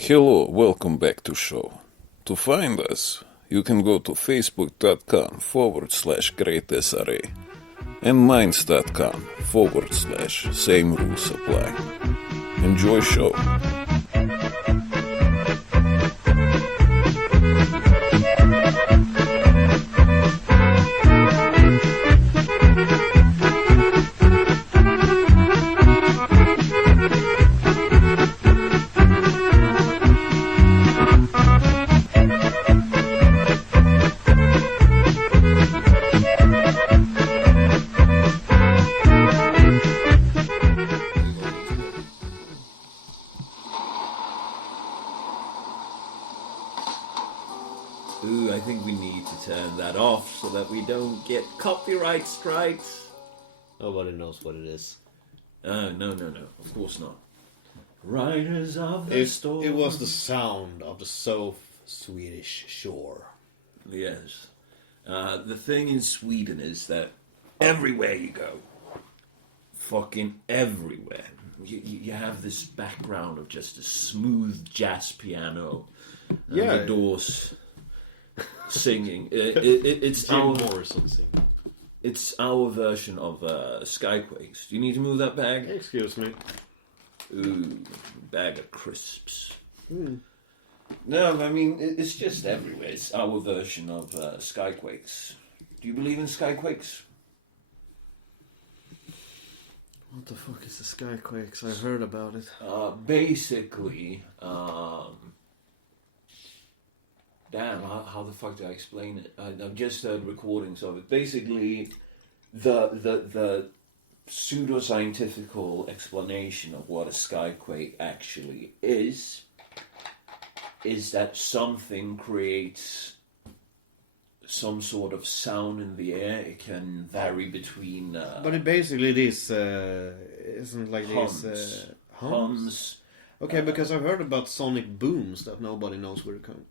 Hello, welcome back to show. To find us, you can go to facebook.com/greatsra and minds.com/same rules apply. Enjoy show. Ooh, I think we need to turn that off so that we don't get copyright strikes. Nobody knows what it is. No, of course not. Riders of the Storm. It was the sound of the Swedish shore. Yes. The thing in Sweden is that everywhere you go, fucking everywhere, you have this background of just a smooth jazz piano. And the Doors singing. It's Jim our Morrison singing. It's our version of Skyquakes. Do you need to move that bag? Excuse me. Ooh, bag of crisps. No, I mean, it's just everywhere. It's our version of Skyquakes. Do you believe in Skyquakes? What the fuck is the Skyquakes? I heard about it. Basically, damn, how the fuck do I explain it? I've just heard recordings of it. Basically, the pseudoscientific explanation of what a skyquake actually is that something creates some sort of sound in the air. It can vary between But it basically is, isn't like hums. these Hums. Okay, because I've heard about sonic booms that nobody knows where it comes from.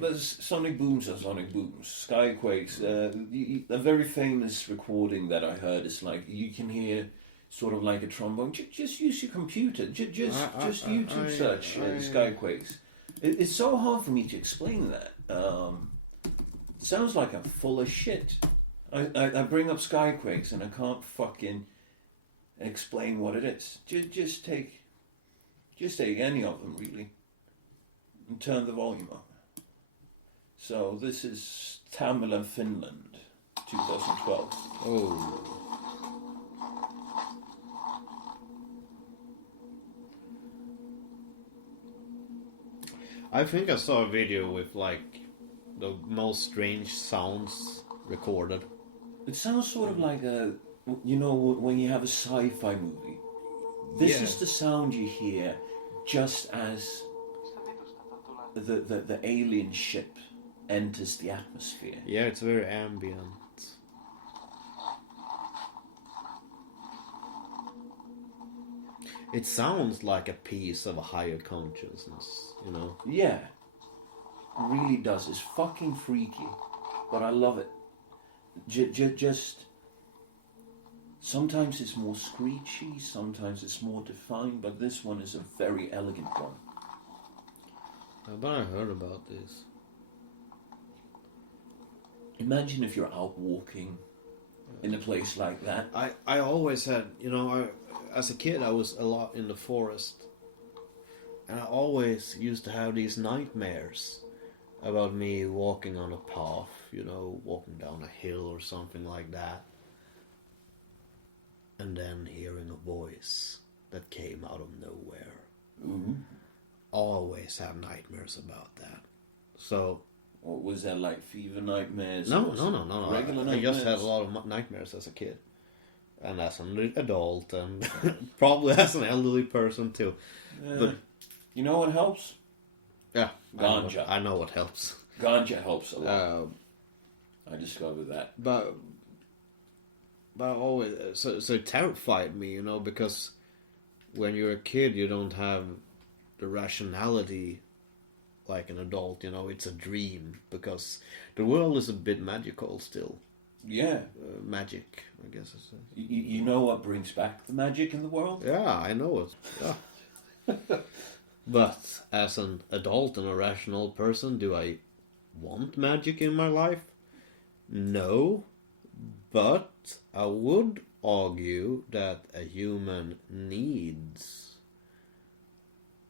There's sonic booms and sonic booms. Skyquakes. A very famous recording that I heard is like you can hear sort of like a trombone. Just use your computer. Just YouTube search Skyquakes. It's so hard for me to explain that. It sounds like I'm full of shit. I bring up Skyquakes and I can't fucking explain what it is. Just take any of them really and turn the volume up. So this is Tamila, Finland, 2012. Oh. I think I saw a video with like the most strange sounds recorded. It sounds sort of like when you have a sci-fi movie. This is the sound you hear just as the alien ship enters the atmosphere. Yeah, it's very ambient. It sounds like a piece of a higher consciousness, you know? Yeah. It really does. It's fucking freaky. But I love it. Just... Sometimes it's more screechy, sometimes it's more defined, but this one is a very elegant one. But I heard about this. Imagine if you're out walking in a place like that. I always had, as a kid I was a lot in the forest. And I always used to have these nightmares about me walking on a path, walking down a hill or something like that. And then hearing a voice that came out of nowhere. Mm-hmm. Always have nightmares about that. So... Or was that like fever nightmares? No. Regular nightmares? I just had a lot of nightmares as a kid. And as an adult, and probably as an elderly person too. But you know what helps? Yeah. Ganja. I know what helps. Ganja helps a lot. I discovered that. But always... So it terrified me, because when you're a kid, you don't have the rationality like an adult, it's a dream, because the world is a bit magical still. Yeah. Magic, I guess. You know what brings back the magic in the world? Yeah, I know it. Yeah. But as an adult and a rational person, do I want magic in my life? No. But I would argue that a human needs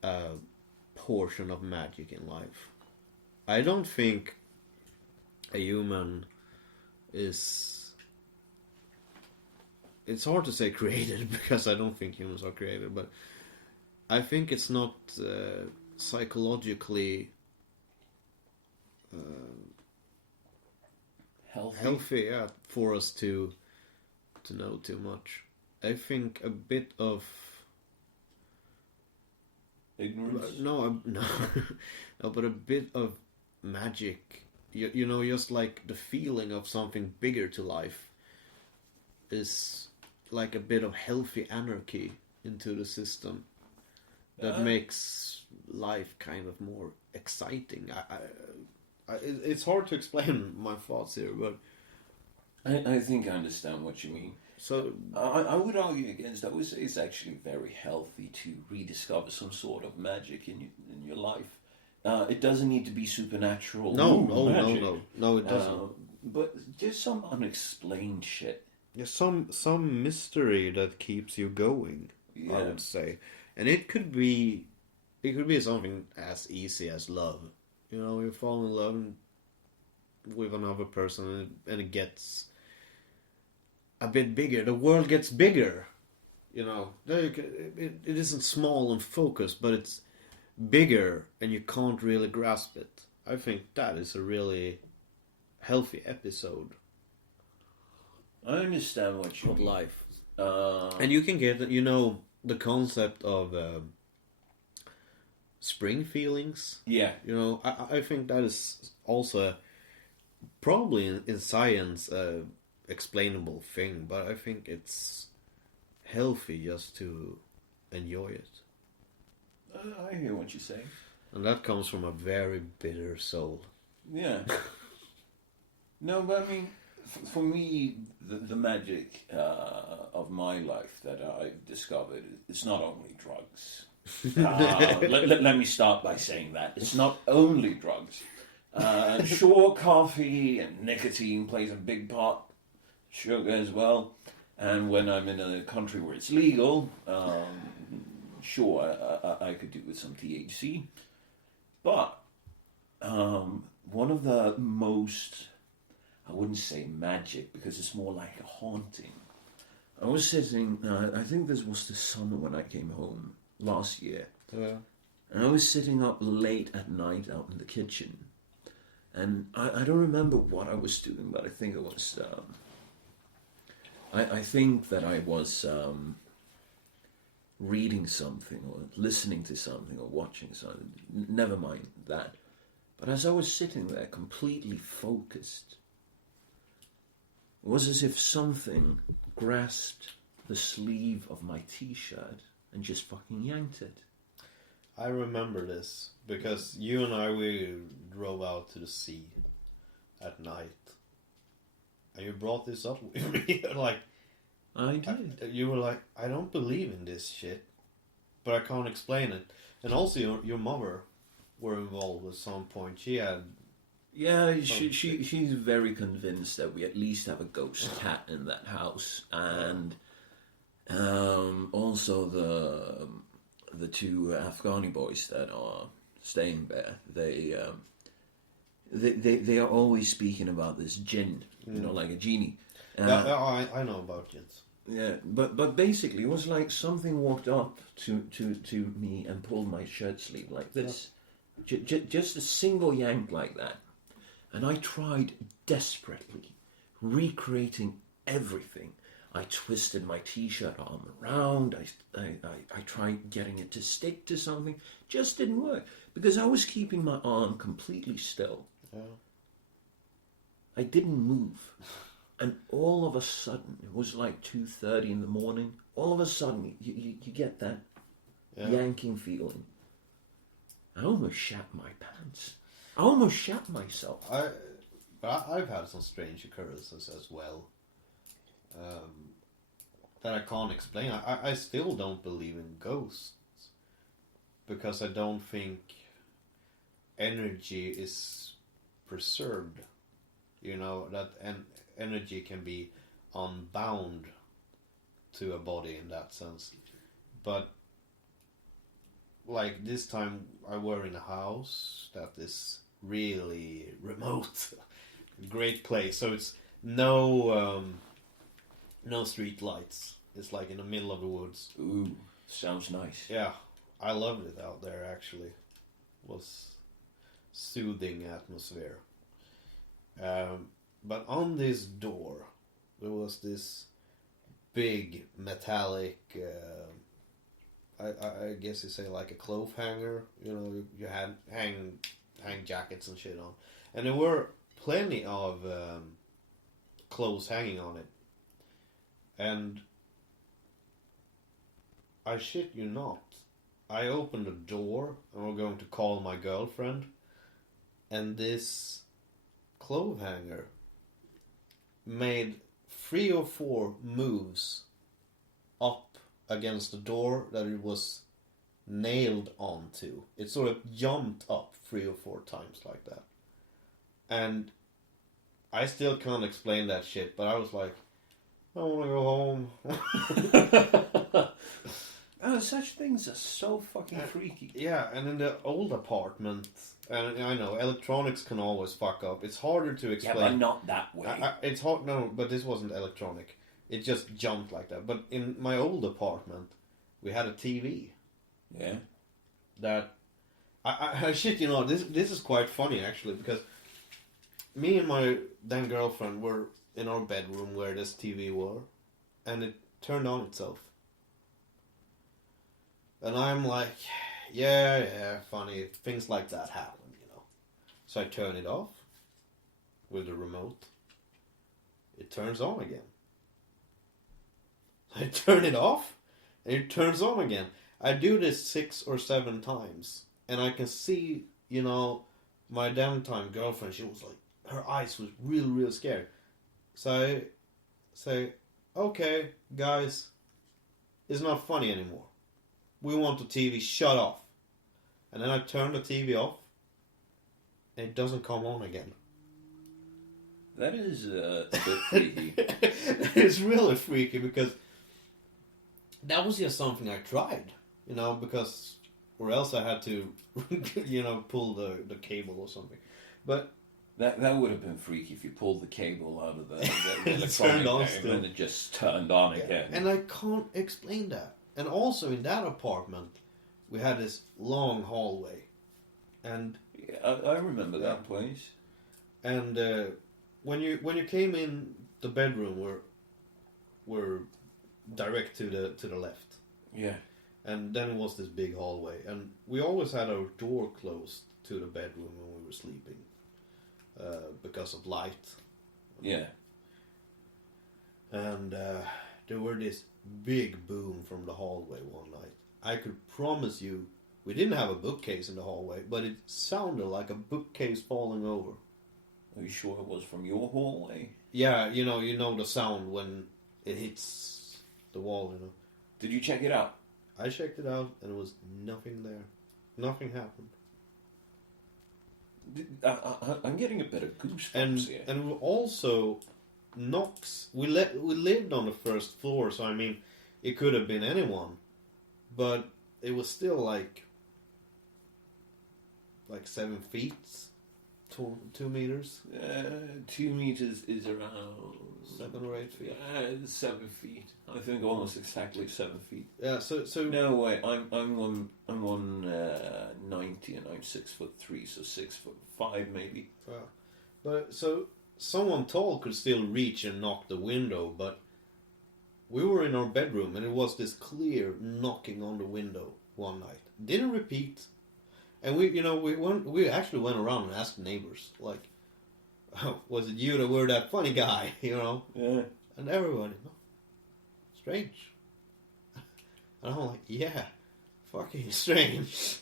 a portion of magic in life. I don't think a human is... It's hard to say created because I don't think humans are created, but I think it's not psychologically healthy, yeah, for us to know too much. I think a bit of ignorance. No, but a bit of magic. You know, just like the feeling of something bigger to life is like a bit of healthy anarchy into the system that makes life kind of more exciting. It's hard to explain my thoughts here, but I think I understand what you mean. so I would argue against. I would say it's actually very healthy to rediscover some sort of magic in your life. It doesn't need to be supernatural. Magic. No, it doesn't. But just some unexplained shit. There's some mystery that keeps you going. Yeah. I would say, and it could be something as easy as love. You know, you fall in love with another person, and it gets a bit bigger. The world gets bigger. You know, it isn't small and focused, but it's bigger, and you can't really grasp it. I think that is a really healthy episode I understand what you of mean. life. And you can get, you know, the concept of spring feelings. Yeah. You know, I think that is also probably in science explainable thing, but I think it's healthy just to enjoy it. I hear what you're saying. And that comes from a very bitter soul. Yeah. No, but I mean, for me, the magic of my life that I've discovered, it's not only drugs. Let me start by saying that. It's not only drugs. Sure, coffee and nicotine plays a big part. Sugar as well. And when I'm in a country where it's legal, sure, I could do with some THC. But one of the most, I wouldn't say magic, because it's more like a haunting. I was sitting, I think this was the summer when I came home last year. Yeah. And I was sitting up late at night out in the kitchen. And I don't remember what I was doing, but I think it was... I think that I was reading something or listening to something or watching something. Never mind that. But as I was sitting there completely focused, it was as if something grasped the sleeve of my t-shirt and just fucking yanked it. I remember this because you and we drove out to the sea at night. And you brought this up with me. Like, I did. You were like, I don't believe in this shit, but I can't explain it. And also, your mother were involved at some point. She had... Yeah, she's very convinced that we at least have a ghost cat in that house. And also the two Afghani boys that are staying there, they are always speaking about this jinn, you know, like a genie. I know about jinns. Yeah, but basically it was like something walked up to me and pulled my shirt sleeve like this. Yeah. Just a single yank like that. And I tried desperately recreating everything. I twisted my t-shirt arm around. I tried getting it to stick to something. Just didn't work. Because I was keeping my arm completely still. Yeah. I didn't move. And all of a sudden, it was like 2:30 in the morning. All of a sudden, you get that yanking feeling. I almost shat my pants. I almost shat myself. I've had some strange occurrences as well. That I can't explain. I still don't believe in ghosts. because I don't think energy is preserved. You know, that energy can be unbound to a body in that sense. But like this time I were in a house that is really remote. Great place. So it's no street lights. It's like in the middle of the woods. Ooh, sounds nice. Yeah, I loved it out there actually. It was soothing atmosphere. But on this door there was this big metallic I guess you say like a clothes hanger, you know, you had hang jackets and shit on. And there were plenty of clothes hanging on it. And I shit you not, I opened the door and we're going to call my girlfriend, and this clothes hanger made 3 or 4 moves up against the door that it was nailed onto. It sort of jumped up 3 or 4 times like that. And I still can't explain that shit, but I was like, I want to go home. Such things are so fucking freaky. Yeah, and in the old apartment, and I know electronics can always fuck up. It's harder to explain. Yeah, but not that way. It's hard. No, but this wasn't electronic. It just jumped like that. But in my old apartment, we had a TV. Yeah. That I shit, you know, this is quite funny actually, because me and my then girlfriend were in our bedroom where this TV were, and it turned on itself. And I'm like, yeah, funny, things like that happen, you know. So I turn it off with the remote. It turns on again. I turn it off, and it turns on again. I do this 6 or 7 times, and I can see, you know, my damn time girlfriend, she was like, her eyes was really, really scared. So I say, okay, guys, it's not funny anymore. We want the TV shut off. And then I turn the TV off, and it doesn't come on again. That is a bit freaky. It's really freaky, because that was just something I tried, you know, because, or else I had to, you know, pull the cable or something. But that would have been freaky if you pulled the cable out of the electronic turned on game still. and it just turned on again. And I can't explain that. And also in that apartment, we had this long hallway, and Yeah, I remember that place. And when you came in, the bedroom were direct to the left, Yeah. and then was this big hallway, and we always had our door closed to the bedroom when we were sleeping, because of light. Yeah. And there were this big boom from the hallway one night. I could promise you, we didn't have a bookcase in the hallway, but it sounded like a bookcase falling over. Are you sure it was from your hallway? Yeah, you know the sound when it hits the wall, you know. Did you check it out? I checked it out, and there was nothing there. Nothing happened. I'm getting a bit of goosebumps here. And we also knocks. We lived on the first floor, so I mean, it could have been anyone, but it was still like 7 feet, 2 meters. 2 meters is around 7 or 8 feet. 7 feet. I think almost exactly 7 feet. Yeah. So No way. I'm 190 and I'm 6'3", so 6'5" maybe. But so someone tall could still reach and knock the window, but we were in our bedroom and it was this clear knocking on the window one night. Didn't repeat, and we actually went around and asked neighbors, like, oh, was it you that were that funny guy, you know? Yeah. And everybody, oh, strange. And I'm like, yeah, fucking strange.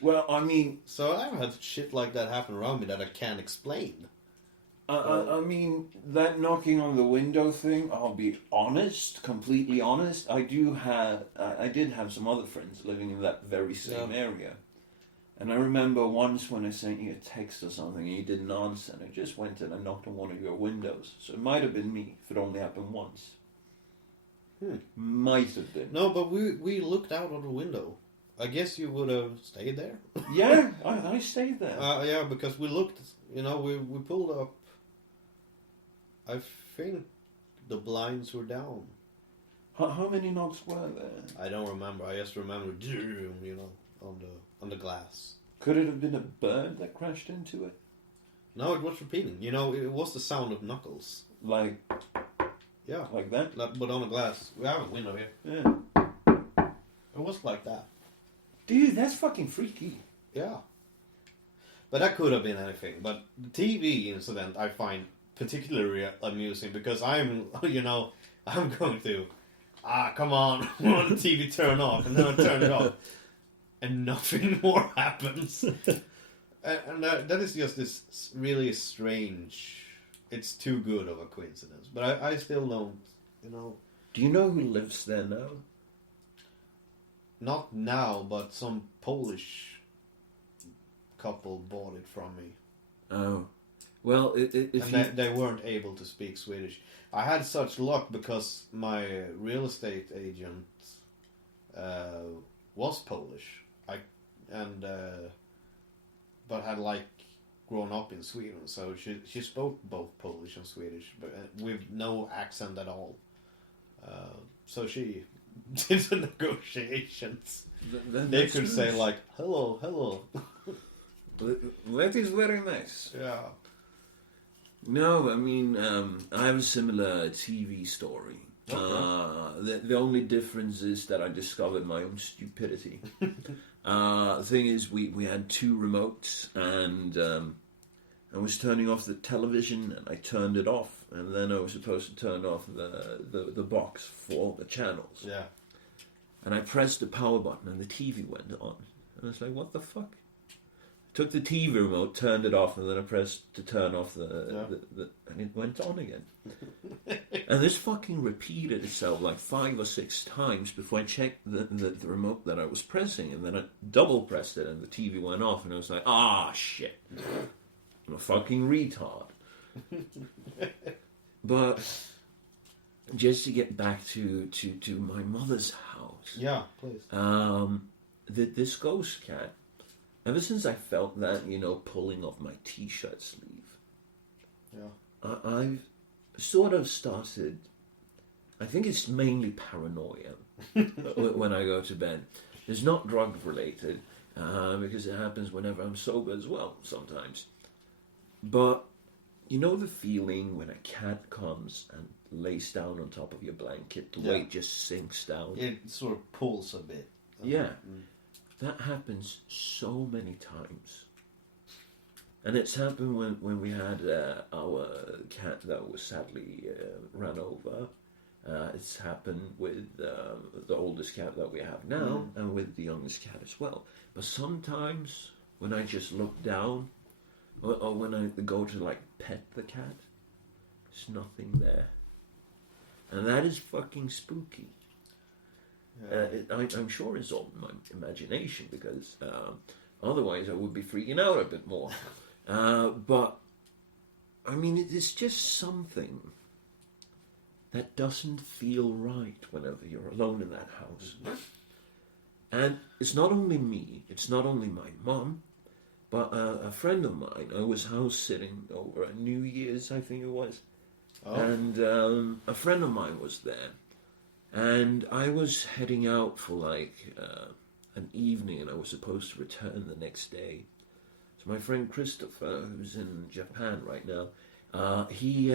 Well, I mean, So I've had shit like that happen around me that I can't explain. And, you know, I don't know. It's strange. And I'm like, yeah, fucking strange. I mean, I mean, that knocking on the window thing, I'll be honest, completely honest, I did have some other friends living in that very same area. And I remember once when I sent you a text or something and you didn't answer, and I just went and I knocked on one of your windows. So it might have been me if it only happened once. Might have been. No, but we looked out of the window. I guess you would have stayed there. Yeah, I stayed there. Yeah, because we looked, we pulled up. I think the blinds were down. How many knocks were there? I don't remember. I just remember, on the glass. Could it have been a bird that crashed into it? No, it was repeating. It was the sound of knuckles. Like that? But on the glass. We have a window here. Yeah. It was like that. Dude, that's fucking freaky. Yeah. But that could have been anything. But the TV incident I find particularly amusing because I'm going to, come on, want the TV turn off, and then I turn it off, and nothing more happens. and that is just this really strange, it's too good of a coincidence. But I still don't, Do you know who lives there now? Not now, but some Polish couple bought it from me. Oh. Well, they weren't able to speak Swedish. I had such luck because my real estate agent was Polish. But had grown up in Sweden, so she spoke both Polish and Swedish, but with no accent at all. So she did the negotiations. They could say hello, hello. That is very nice. Yeah. No, I mean, I have a similar TV story. Okay. The only difference is that I discovered my own stupidity. The thing is, we had two remotes, and I was turning off the television, and I turned it off, and then I was supposed to turn off the box for all the channels. Yeah. And I pressed the power button, and the TV went on. And I was like, what the fuck? Took the TV remote, turned it off, and then I pressed to turn off the and it went on again. And this fucking repeated itself 5 or 6 times before I checked the remote that I was pressing, and then I double pressed it, and the TV went off, and I was like, shit. I'm a fucking retard. But just to get back to my mother's house. Yeah, please. This ghost cat, ever since I felt that, pulling off my t-shirt sleeve, I've sort of started, I think it's mainly paranoia when I go to bed. It's not drug related, because it happens whenever I'm sober as well, sometimes. But, the feeling when a cat comes and lays down on top of your blanket, the weight just sinks down. It sort of pulls a bit. Yeah. That happens so many times. And it's happened when we had our cat that was sadly ran over. It's happened with the oldest cat that we have now, and with the youngest cat as well. But sometimes when I just look down, or when I go to pet the cat, there's nothing there. And that is fucking spooky. Yeah. I'm sure it's all my imagination, because otherwise I would be freaking out a bit more. But, I mean, it is just something that doesn't feel right whenever you're alone in that house. And it's not only me, it's not only my mom, but a friend of mine. I was house sitting over New Year's, I think it was. Oh. And a friend of mine was there. And I was heading out for an evening, and I was supposed to return the next day. So my friend Christopher, who's in Japan right now, he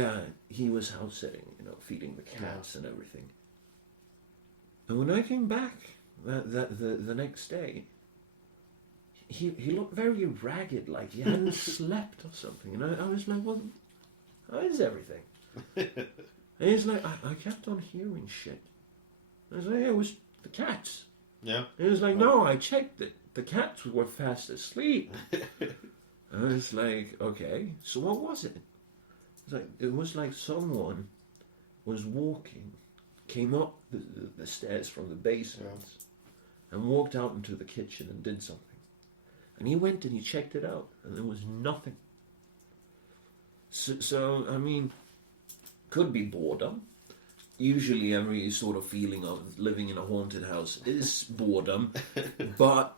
was house sitting, feeding the cats and everything. And when I came back the next day, he looked very ragged, like he hadn't slept or something. And I was like, well, how is everything? And he's like, I kept on hearing shit. I was like, yeah, it was the cats. Yeah. And he was like, no, I checked it. The cats were fast asleep. I was like, okay, so what was it? it was like someone was walking, came up the stairs from the basement, and walked out into the kitchen and did something. And he went and he checked it out, and there was nothing. So I mean, could be boredom. Usually every sort of feeling of living in a haunted house is boredom. But,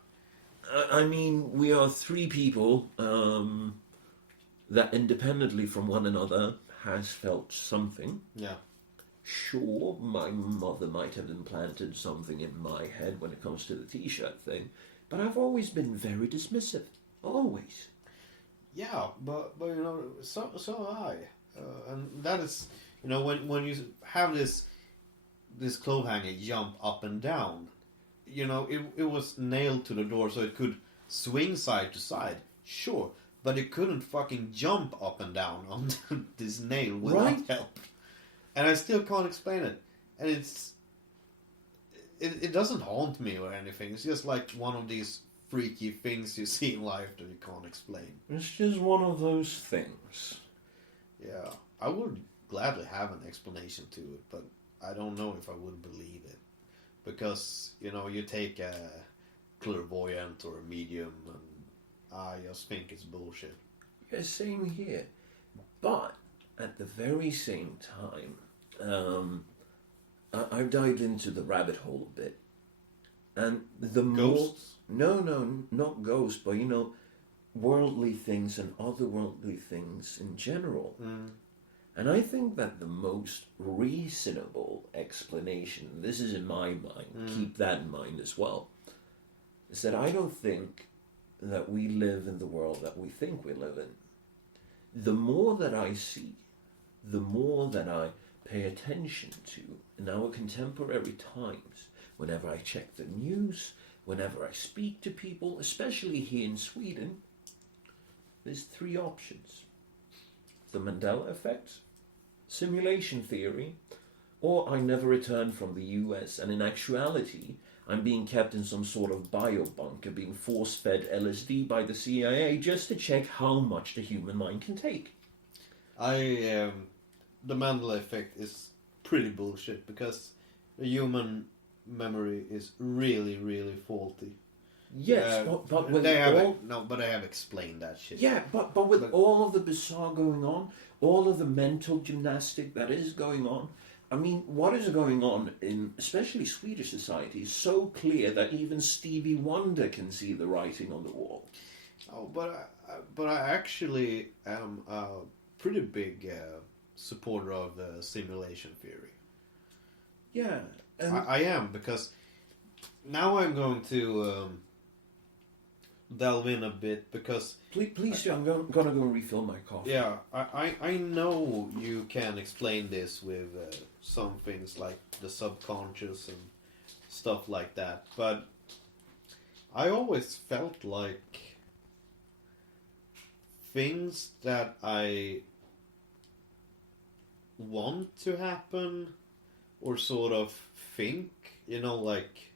I mean, we are three people that independently from one another has felt something. Yeah. Sure, my mother might have implanted something in my head when it comes to the t-shirt thing, but I've always been very dismissive. Always. Yeah, but you know, so am I. And that is... You know, when you have this clothes hanger jump up and down, you know, it was nailed to the door so it could swing side to side, sure, but it couldn't fucking jump up and down on this nail without help. And I still can't explain it. And it doesn't haunt me or anything. It's just like one of these freaky things you see in life that you can't explain. It's just one of those things. Yeah, I would gladly have an explanation to it, but I don't know if I would believe it, because you know, you take a clairvoyant or a medium and I just think it's bullshit. Yeah, same here, but at the very same time, I've dived into the rabbit hole a bit, and the Ghosts? No, not ghosts, but you know, worldly things and otherworldly things in general. And I think that the most reasonable explanation, this is in my mind, keep that in mind as well, is that I don't think that we live in the world that we think we live in. The more that I see, the more that I pay attention to in our contemporary times, whenever I check the news, whenever I speak to people, especially here in Sweden, there's three options. The Mandela effect, simulation theory, or I never returned from the US, and in actuality I'm being kept in some sort of biobunker, being force-fed LSD by the CIA just to check how much the human mind can take. The Mandela effect is pretty bullshit, because the human memory is really, really faulty. Yes, but with they have explained that shit. Yeah, but with all of the bizarre going on, all of the mental gymnastic that is going on, I mean, what is going on in especially Swedish society is so clear that even Stevie Wonder can see the writing on the wall. Oh, but I actually am a pretty big supporter of simulation theory. Yeah, I am, because now I'm going to delve in a bit, because please, I'm gonna go refill my coffee. Yeah, I know you can explain this with some things like the subconscious and stuff like that, but I always felt like things that I want to happen or sort of think, you know, like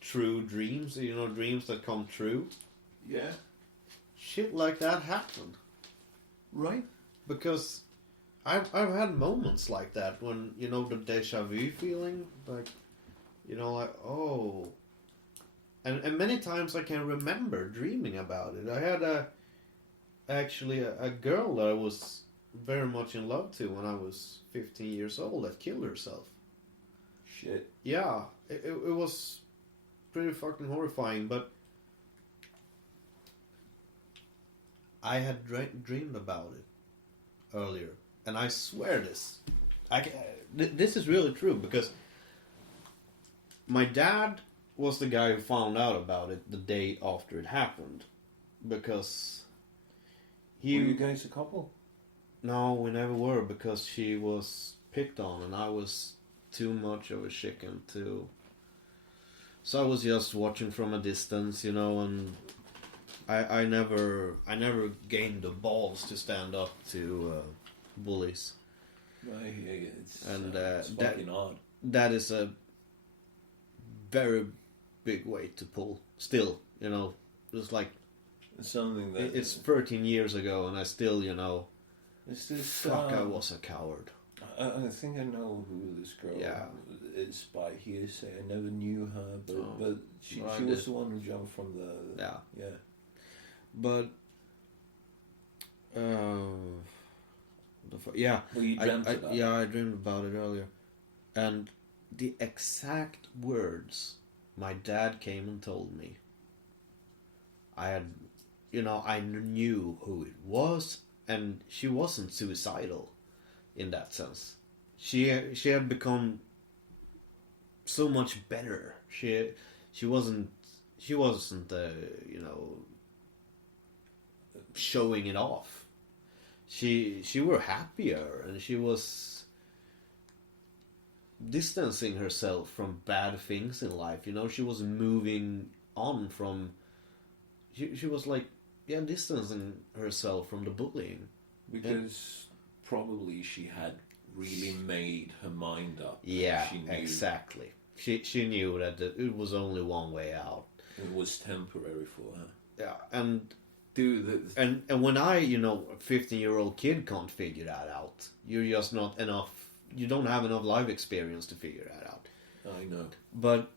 true dreams, you know, dreams that come true. Yeah. Shit like that happened. Right. Because I've had moments like that when, you know, the deja vu feeling, like, you know, like, oh. And many times I can remember dreaming about it. I had actually a girl that I was very much in love to when I was 15 years old that killed herself. Shit. Yeah, it was pretty fucking horrifying, but I had dreamed about it earlier, and I swear this is really true, because my dad was the guy who found out about it the day after it happened, because Were you guys a couple? No, we never were, because she was picked on and I was too much of a chicken to... So I was just watching from a distance, you know, and I never gained the balls to stand up to bullies. Right, yeah, it's That fucking odd. That is a very big weight to pull. Still, you know, it's like It's something that it's 13 years ago, and I still, you know, Is this? Fuck, I was a coward. I think I know who this girl is by hearsay. I never knew her, but she was the one who jumped from the. Yeah. But. Well, you dreamt about it. Yeah, I dreamed about it earlier, and the exact words my dad came and told me. I knew who it was, and she wasn't suicidal, in that sense. She had become so much better. She wasn't showing it off. She were happier, and she was distancing herself from bad things in life. She was moving on from. She was like, distancing herself from the bullying. Because probably she had really made her mind up. Yeah, exactly. She knew that it was only one way out. It was temporary for her. Yeah, and. And when I, a 15-year-old kid can't figure that out, you're just not enough. You don't have enough life experience to figure that out. I know. But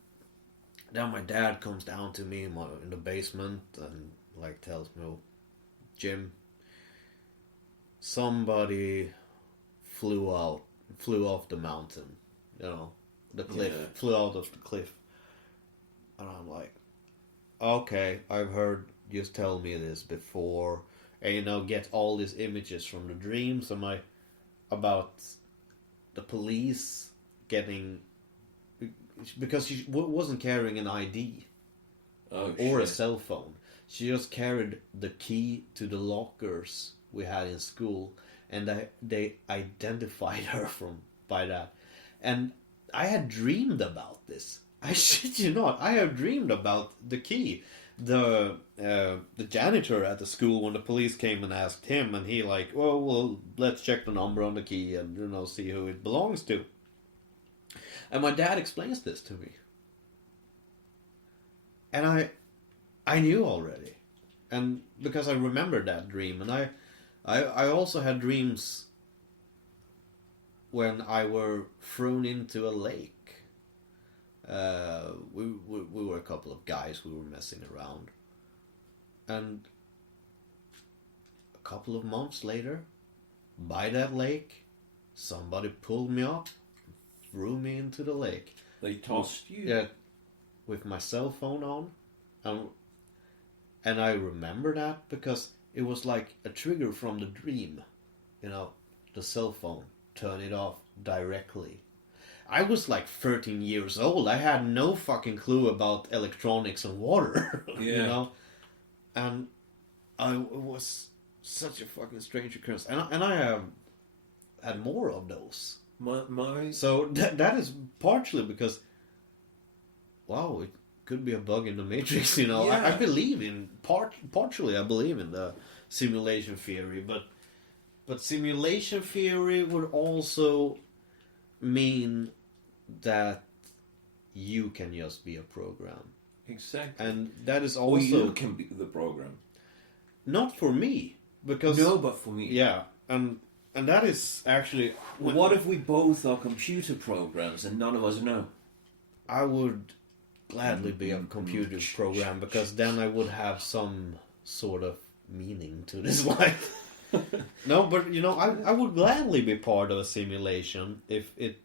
then my dad comes down to me in the basement and tells me, "Oh, Jim, somebody flew off the mountain. The cliff, flew out of the cliff." And I'm like, "Okay, I've heard." Just tell me this before, and get all these images from the dreams about the police getting, because she wasn't carrying an ID or a cell phone. She just carried the key to the lockers we had in school, and they identified her by that. And I had dreamed about this. I shit you not. I have dreamed about the key. The janitor at the school, when the police came and asked him, and he well, let's check the number on the key and see who it belongs to. And my dad explains this to me, and I knew already, and because I remembered that dream, and I also had dreams when I were thrown into a lake. We were a couple of guys, we were messing around, and a couple of months later, by that lake, somebody pulled me up, threw me into the lake. They tossed you? Yeah, with my cell phone on, and I remember that because it was like a trigger from the dream, the cell phone, turn it off directly. I was 13 years old. I had no fucking clue about electronics and water, and it was such a fucking strange occurrence. And I have had more of those. So that is partially because, wow, it could be a bug in the Matrix. I believe in partially. I believe in the simulation theory, but simulation theory would also mean that you can just be a program. Exactly. And that is also... Or you can be the program. Not for me, because... No, but for me. Yeah, and that is actually... What if we both are computer programs and none of us know? I would gladly be a computer program, because then I would have some sort of meaning to this life. No, but I would gladly be part of a simulation if it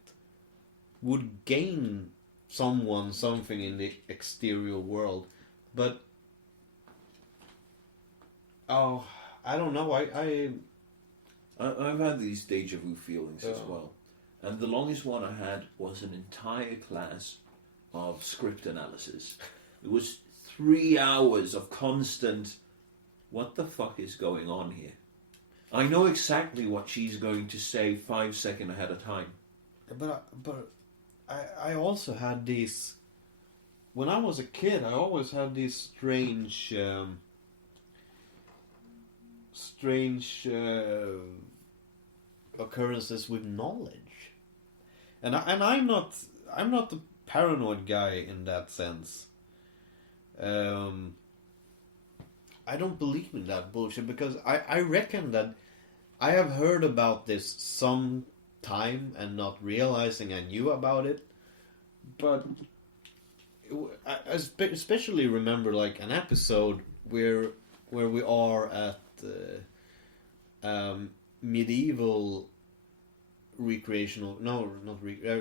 would gain someone something in the exterior world. But I don't know. I've had these deja vu feelings as well, and the longest one I had was an entire class of script analysis. It was 3 hours of constant. What the fuck is going on here? I know exactly what she's going to say 5 seconds ahead of time. But I also had these... When I was a kid, I always had these strange occurrences with knowledge. And I'm not the paranoid guy in that sense. I don't believe in that bullshit, because I reckon that I have heard about this some time and not realizing I knew about it, but I especially remember like an episode where we are at medieval recreational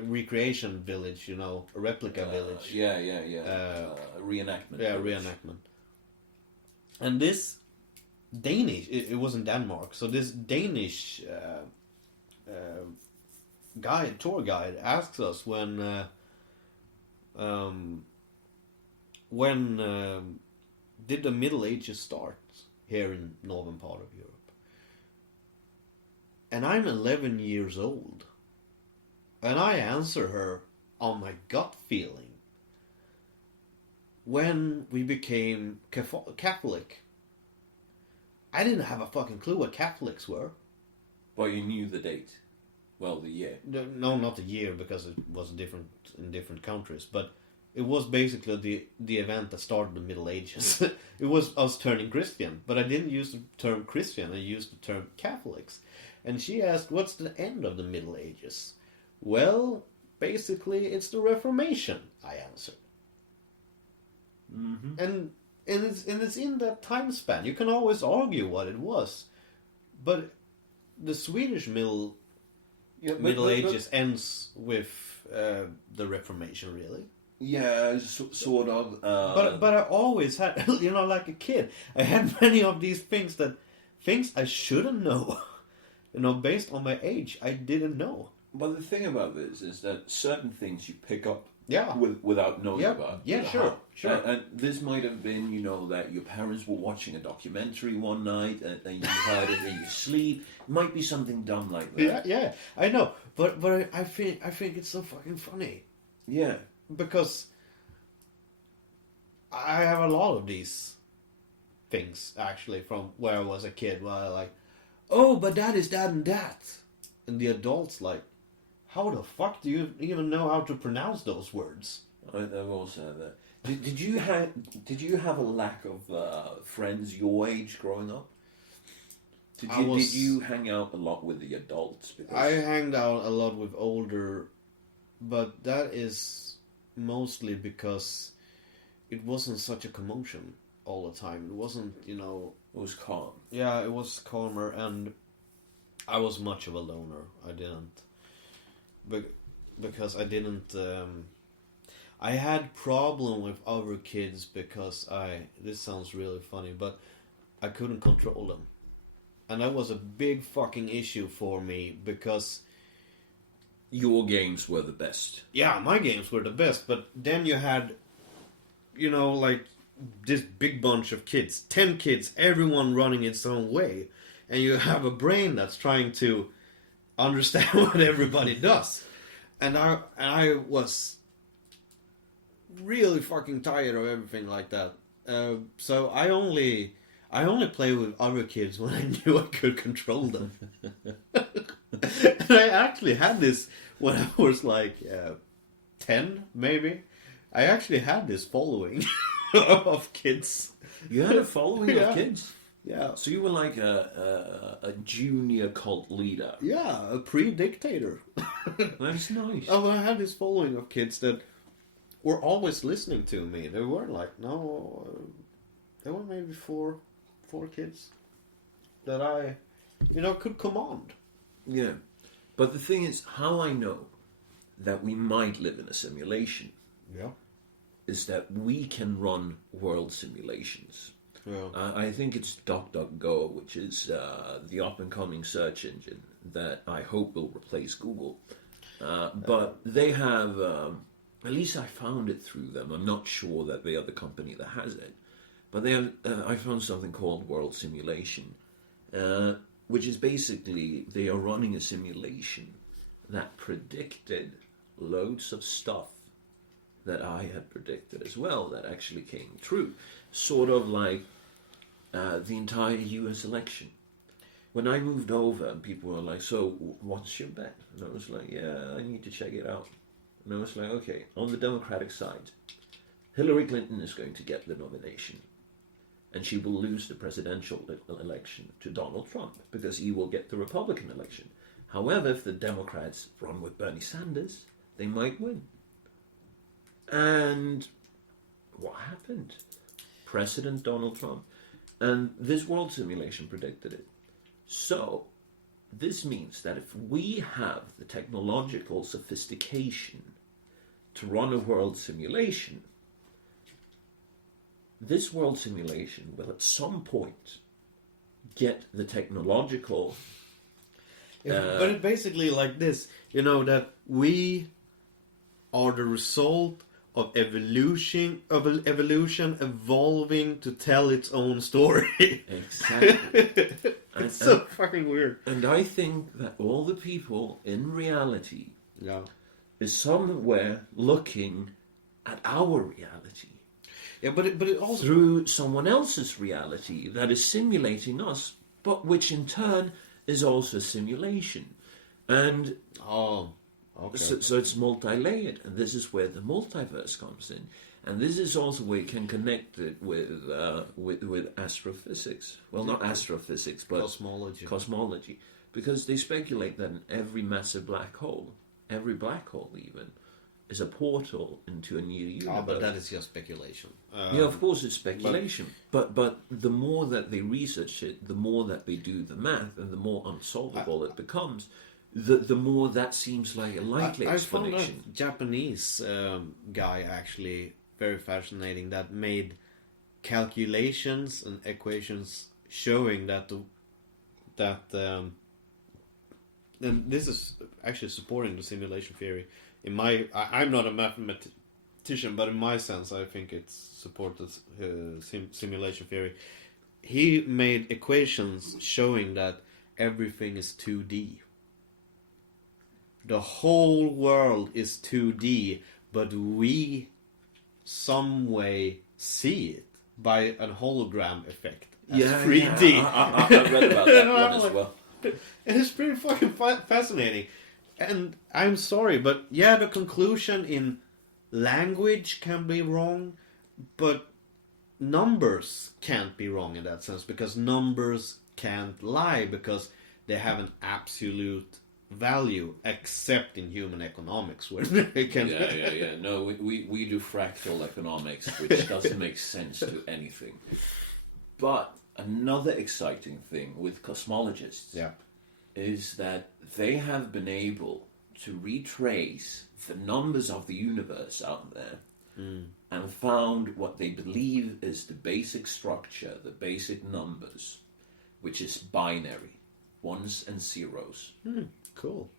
recreation village, you know, a replica village. Reenactment. Yeah, reenactment. And this Danish, it was in Denmark, so this Danish tour guide asks us when did the Middle Ages start here in northern part of Europe? And I'm 11 years old. And I answer her on my gut feeling. When we became Catholic. I didn't have a fucking clue what Catholics were. Well, you knew the date. Well, the year. No, not the year, because it was different in different countries. But it was basically the event that started the Middle Ages. It was us turning Christian. But I didn't use the term Christian, I used the term Catholics. And she asked, what's the end of the Middle Ages? Well, basically, it's the Reformation, I answered. Mm-hmm. And it's in that time span. You can always argue what it was. But the Swedish Middle Ages ends with the Reformation, really. Yeah, sort of. But I always had, you know, like a kid, I had many of these things I shouldn't know. You know, based on my age, I didn't know. But the thing about this is that certain things you pick up Yeah. without knowing about. Yeah, sure. And this might have been, you know, that your parents were watching a documentary one night and you heard it in your sleep. It might be something dumb like that. Yeah, I know. But I think it's so fucking funny. Yeah. Because I have a lot of these things, actually, from where I was a kid, where I like, oh, but that is that and that. And the adults like, how the fuck do you even know how to pronounce those words? I've also had that. Did you have a lack of friends your age growing up? Did you hang out a lot with the adults? Because I hanged out a lot with older, but that is mostly because it wasn't such a commotion all the time. It wasn't, you know... It was calm. Yeah, it was calmer, and I was much of a loner. I didn't... Because I didn't... I had problem with other kids because this sounds really funny, but I couldn't control them. And that was a big fucking issue for me because... Your games were the best. Yeah, my games were the best, but then you had, you know, like this big bunch of kids, 10 kids, everyone running its own way. And you have a brain that's trying to understand what everybody does. And I was really fucking tired of everything like that. So I only play with other kids when I knew I could control them. And I actually had this when I was like 10, maybe. I actually had this following of kids. You had a following of kids? Yeah. So you were like a junior cult leader? Yeah, a pre-dictator. That's nice. Oh, I had this following of kids that were always listening to me. They weren't like, there were maybe four kids that I, could command. Yeah. But the thing is, how I know that we might live in a simulation is that we can run world simulations. Yeah. I think it's DuckDuckGo, which is the up-and-coming search engine that I hope will replace Google. But they have, at least I found it through them. I'm not sure that they are the company that has it. But they have, I found something called World Simulation, which is basically they are running a simulation that predicted loads of stuff that I had predicted as well that actually came true. Sort of like the entire US election. When I moved over, and people were like, so what's your bet? And I was like, yeah, I need to check it out. And I was like, okay, on the Democratic side, Hillary Clinton is going to get the nomination. and she will lose the presidential election to Donald Trump because he will get the Republican election. However, if the Democrats run with Bernie Sanders, they might win. And what happened? President Donald Trump. And this world simulation predicted it. So, this means that if we have the technological sophistication to run a world simulation, this world simulation will at some point get the technological... but it's basically like this, that we are the result of evolution evolving to tell its own story. Exactly. It's so fucking weird. And I think that all the people in reality is somewhere looking at our reality. Yeah, but it also... through someone else's reality that is simulating us, but which in turn is also a simulation. And okay. So it's multi-layered, and this is where the multiverse comes in. And this is also where you can connect it with astrophysics. Well, not astrophysics, but cosmology. Because they speculate that in every massive black hole, every black hole even, is a portal into a new universe. Oh, but that is just speculation. Yeah, of course it's speculation. But the more that they research it, the more that they do the math, and the more unsolvable it becomes, the more that seems like a likely explanation. I found a Japanese guy actually very fascinating that made calculations and equations showing that and this is actually supporting the simulation theory. I'm not a mathematician, but in my sense, I think it supports simulation theory. He made equations showing that everything is 2D. The whole world is 2D, but we some way see it by a hologram effect as 3D. Yeah, I read about that one as well. And it's pretty fucking fascinating. And I'm sorry, but yeah, the conclusion in language can be wrong, but numbers can't be wrong in that sense, because numbers can't lie, because they have an absolute value, except in human economics, where they can... Yeah. No, we do fractal economics, which doesn't make sense to anything. But another exciting thing with cosmologists is that they have been able to retrace the numbers of the universe out there and found what they believe is the basic structure, the basic numbers, which is binary, ones and zeros. Cool.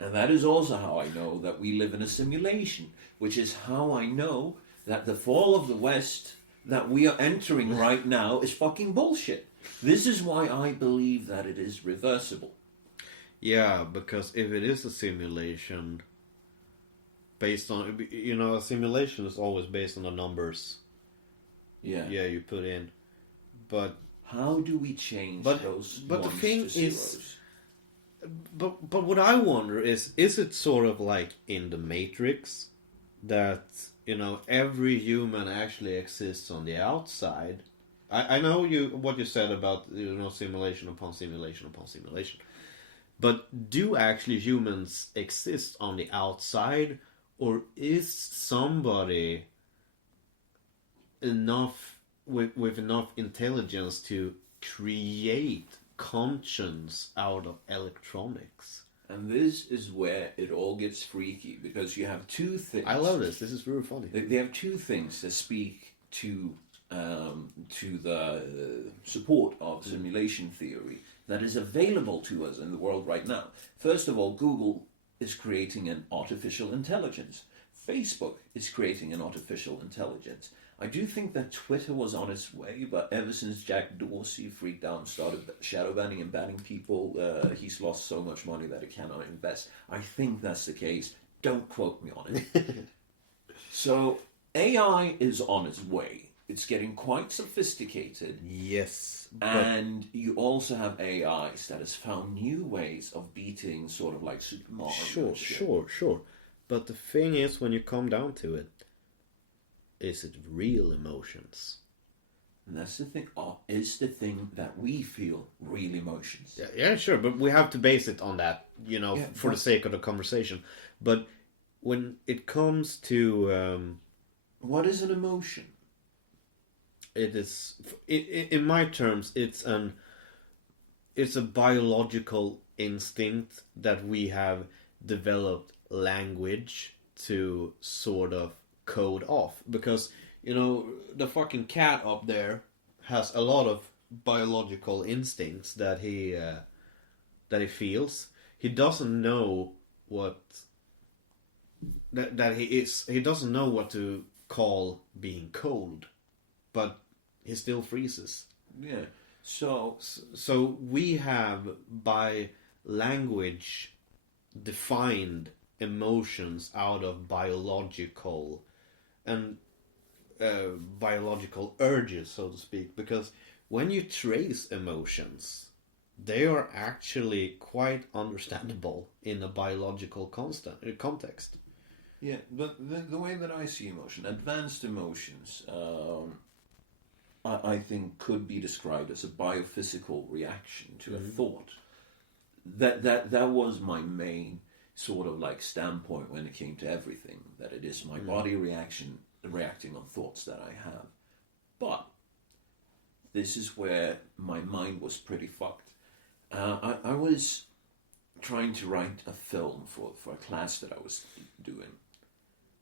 And that is also how I know that we live in a simulation, which is how I know that the fall of the West that we are entering right now is fucking bullshit. This is why I believe that it is reversible. Yeah, because if it is a simulation based on, a simulation is always based on the numbers. Yeah, you put in. But how do we change those? But the thing to zeros? But what I wonder is it sort of like in the Matrix that every human actually exists on the outside? I know what you said about simulation upon simulation upon simulation, but do actually humans exist on the outside, or is somebody enough with enough intelligence to create conscience out of electronics? And this is where it all gets freaky, because you have two things. I love this. This is really funny. They have two things that speak to the support of simulation theory that is available to us in the world right now. First of all, Google is creating an artificial intelligence. Facebook is creating an artificial intelligence. I do think that Twitter was on its way, but ever since Jack Dorsey freaked out and started shadow banning and banning people, he's lost so much money that he cannot invest. I think that's the case. Don't quote me on it. So AI is on its way. It's getting quite sophisticated. Yes. And you also have AIs that has found new ways of beating sort of like Super Mario. Sure. But the thing is, when you come down to it, is it real emotions? And that's the thing. Is the thing that we feel real emotions? Yeah, sure, but we have to base it on that, for the sake of the conversation. But when it comes to what is an emotion? it is, in my terms, it's a biological instinct that we have developed language to sort of code off, because the fucking cat up there has a lot of biological instincts that he feels. He doesn't know what that he doesn't know what to call being cold, but he still freezes. Yeah. So we have, by language, defined emotions out of biological urges, so to speak, because when you trace emotions, they are actually quite understandable in a biological context. Yeah, but the way that I see emotion, advanced emotions, I think could be described as a biophysical reaction to a thought. That was my main sort of like standpoint when it came to everything. That it is my body reacting on thoughts that I have. But this is where my mind was pretty fucked. I was trying to write a film for a class that I was doing.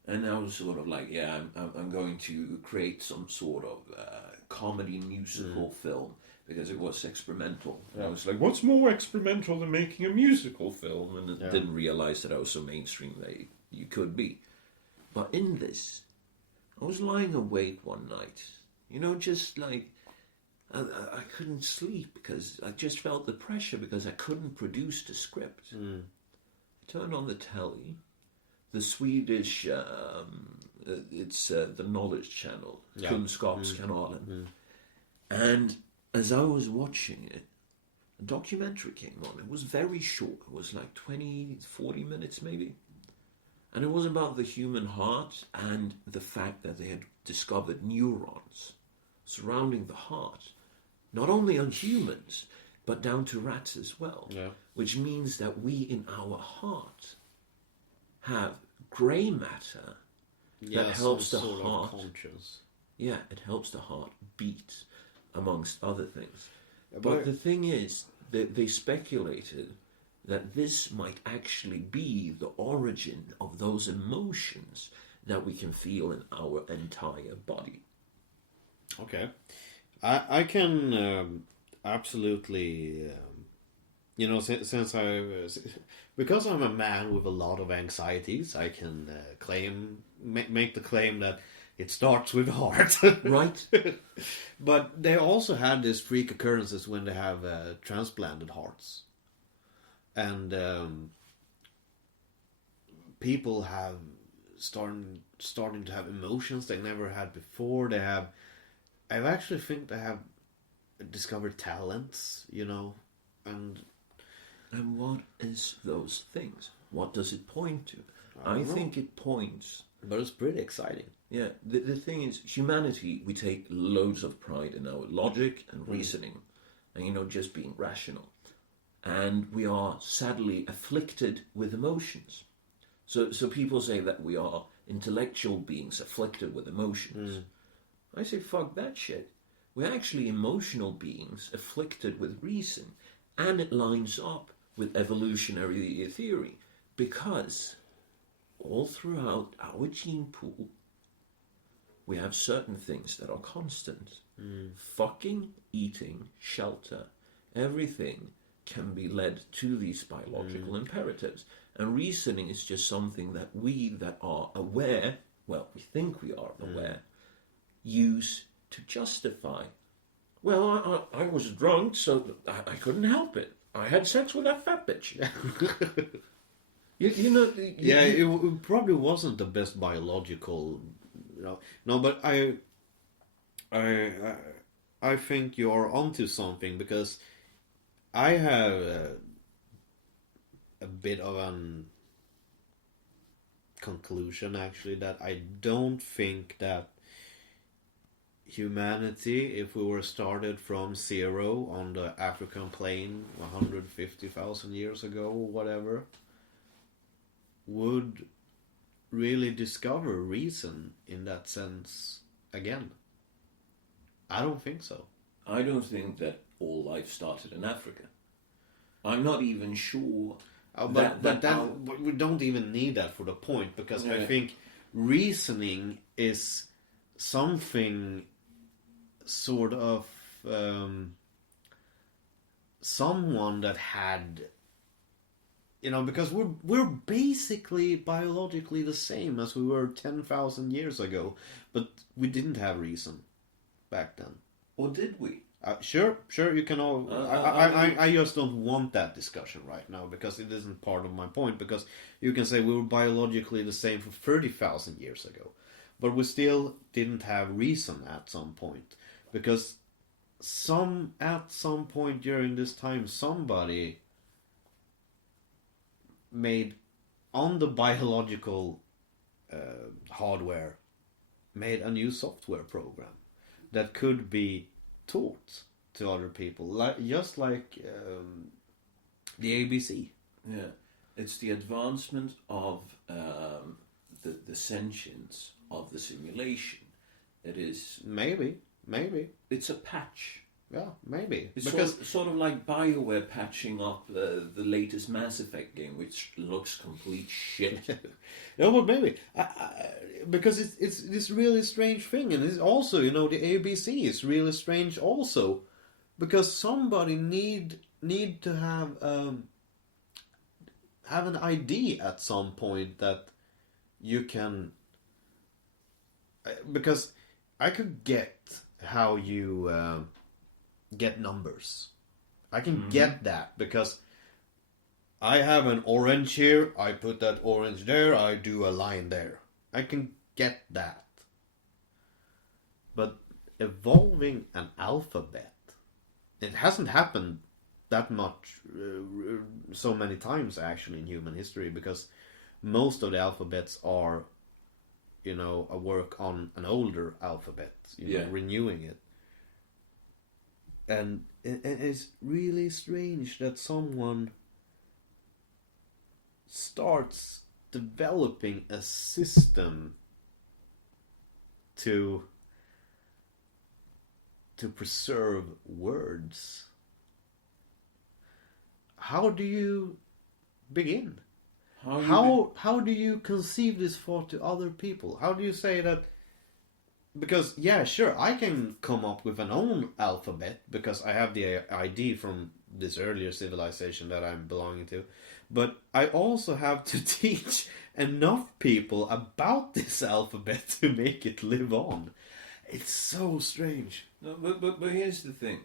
And I was sort of like, yeah, I'm going to create some sort of comedy musical film, because it was experimental. And I was like, what's more experimental than making a musical film? And I didn't realize that I was so mainstream that you could be. But in this, I was lying awake one night, just like, I couldn't sleep because I just felt the pressure because I couldn't produce the script. I turned on the telly. The Swedish, it's the Knowledge Channel, Kunskapskanalen. And as I was watching it, a documentary came on. It was very short. It was like 20, 40 minutes maybe. And it was about the human heart and the fact that they had discovered neurons surrounding the heart, not only on humans, but down to rats as well. Yeah. Which means that we in our heart have grey matter that helps the heart. Yeah, it helps the heart beat, amongst other things. But the thing is that they speculated that this might actually be the origin of those emotions that we can feel in our entire body. Okay, I can absolutely. Since because I'm a man with a lot of anxieties, I can make the claim that it starts with the heart. Right. But they also had these freak occurrences when they have transplanted hearts. And people have starting to have emotions they never had before. I actually think they have discovered talents, and what is those things? What does it point to? I think it points... But it's pretty exciting. Yeah, the thing is, humanity, we take loads of pride in our logic and reasoning, and just being rational. And we are sadly afflicted with emotions. So people say that we are intellectual beings afflicted with emotions. I say, fuck that shit. We're actually emotional beings afflicted with reason. And it lines up with evolutionary theory, because all throughout our gene pool, we have certain things that are constant. Fucking, eating, shelter, everything can be led to these biological imperatives. And reasoning is just something that we that are aware, well, we think we are aware, use to justify. Well, I was drunk, so I couldn't help it. I had sex with that fat bitch. It probably wasn't the best biological, No, but I think you are onto something, because I have a bit of an conclusion, actually, that I don't think that humanity, if we were started from zero on the African plain 150,000 years ago, or whatever, would really discover reason in that sense again? I don't think so. I don't think that all life started in Africa. I'm not even sure. But we don't even need that for the point, because I think reasoning is something sort of someone that had, because we're basically biologically the same as we were 10,000 years ago, but we didn't have reason back then. Or did we? Sure, you can all. I just don't want that discussion right now, because it isn't part of my point. Because you can say we were biologically the same for 30,000 years ago, but we still didn't have reason at some point, because at some point during this time, somebody made on the biological hardware made a new software program that could be taught to other people, just like the ABC. Yeah, it's the advancement of the sentience of the simulation. It is maybe it's a patch. Yeah, maybe. It's because sort of like BioWare patching up the latest Mass Effect game, which looks complete shit. no, but maybe because it's this really strange thing, and it's also the ABC is really strange also, because somebody need to have an ID at some point that you can, because I could get how you get numbers. I can get that because I have an orange here, I put that orange there, I do a line there. I can get that. But evolving an alphabet, it hasn't happened that much, so many times actually in human history, because most of the alphabets are, a work on an older alphabet, renewing it. And it's really strange that someone starts developing a system to preserve words. How do you begin? How do you conceive this thought to other people? How do you say that? Because, yeah, sure, I can come up with an own alphabet because I have the ID from this earlier civilization that I'm belonging to. But I also have to teach enough people about this alphabet to make it live on. It's so strange. No, but here's the thing.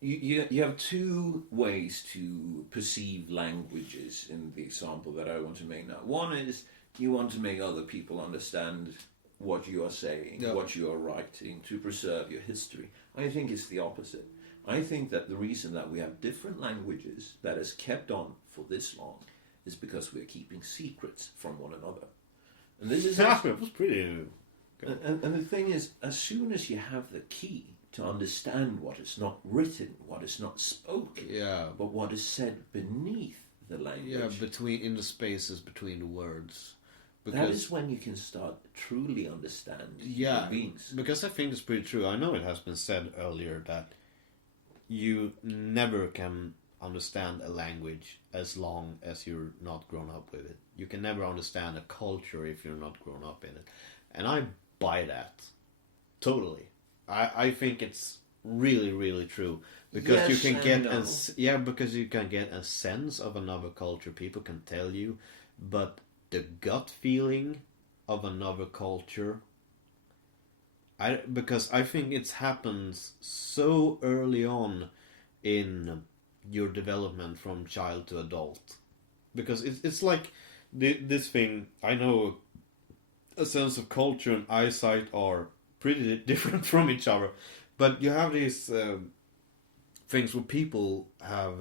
You have two ways to perceive languages in the example that I want to make now. One is you want to make other people understand what you are saying, what you are writing, to preserve your history. I think it's the opposite. I think that the reason that we have different languages that has kept on for this long is because we're keeping secrets from one another. And this is it was pretty good. And the thing is, as soon as you have the key to understand what is not written, what is not spoken, but what is said beneath the language, in the spaces between the words. Because that is when you can start truly understand human beings. Because I think it's pretty true. I know it has been said earlier that you never can understand a language as long as you're not grown up with it. You can never understand a culture if you're not grown up in it. And I buy that. Totally. I think it's really, really true. Because you can get because you can get a sense of another culture. People can tell you, but the gut feeling of another culture, because I think it happens so early on in your development from child to adult, because it's like this thing. I know a sense of culture and eyesight are pretty different from each other, but you have these things where people have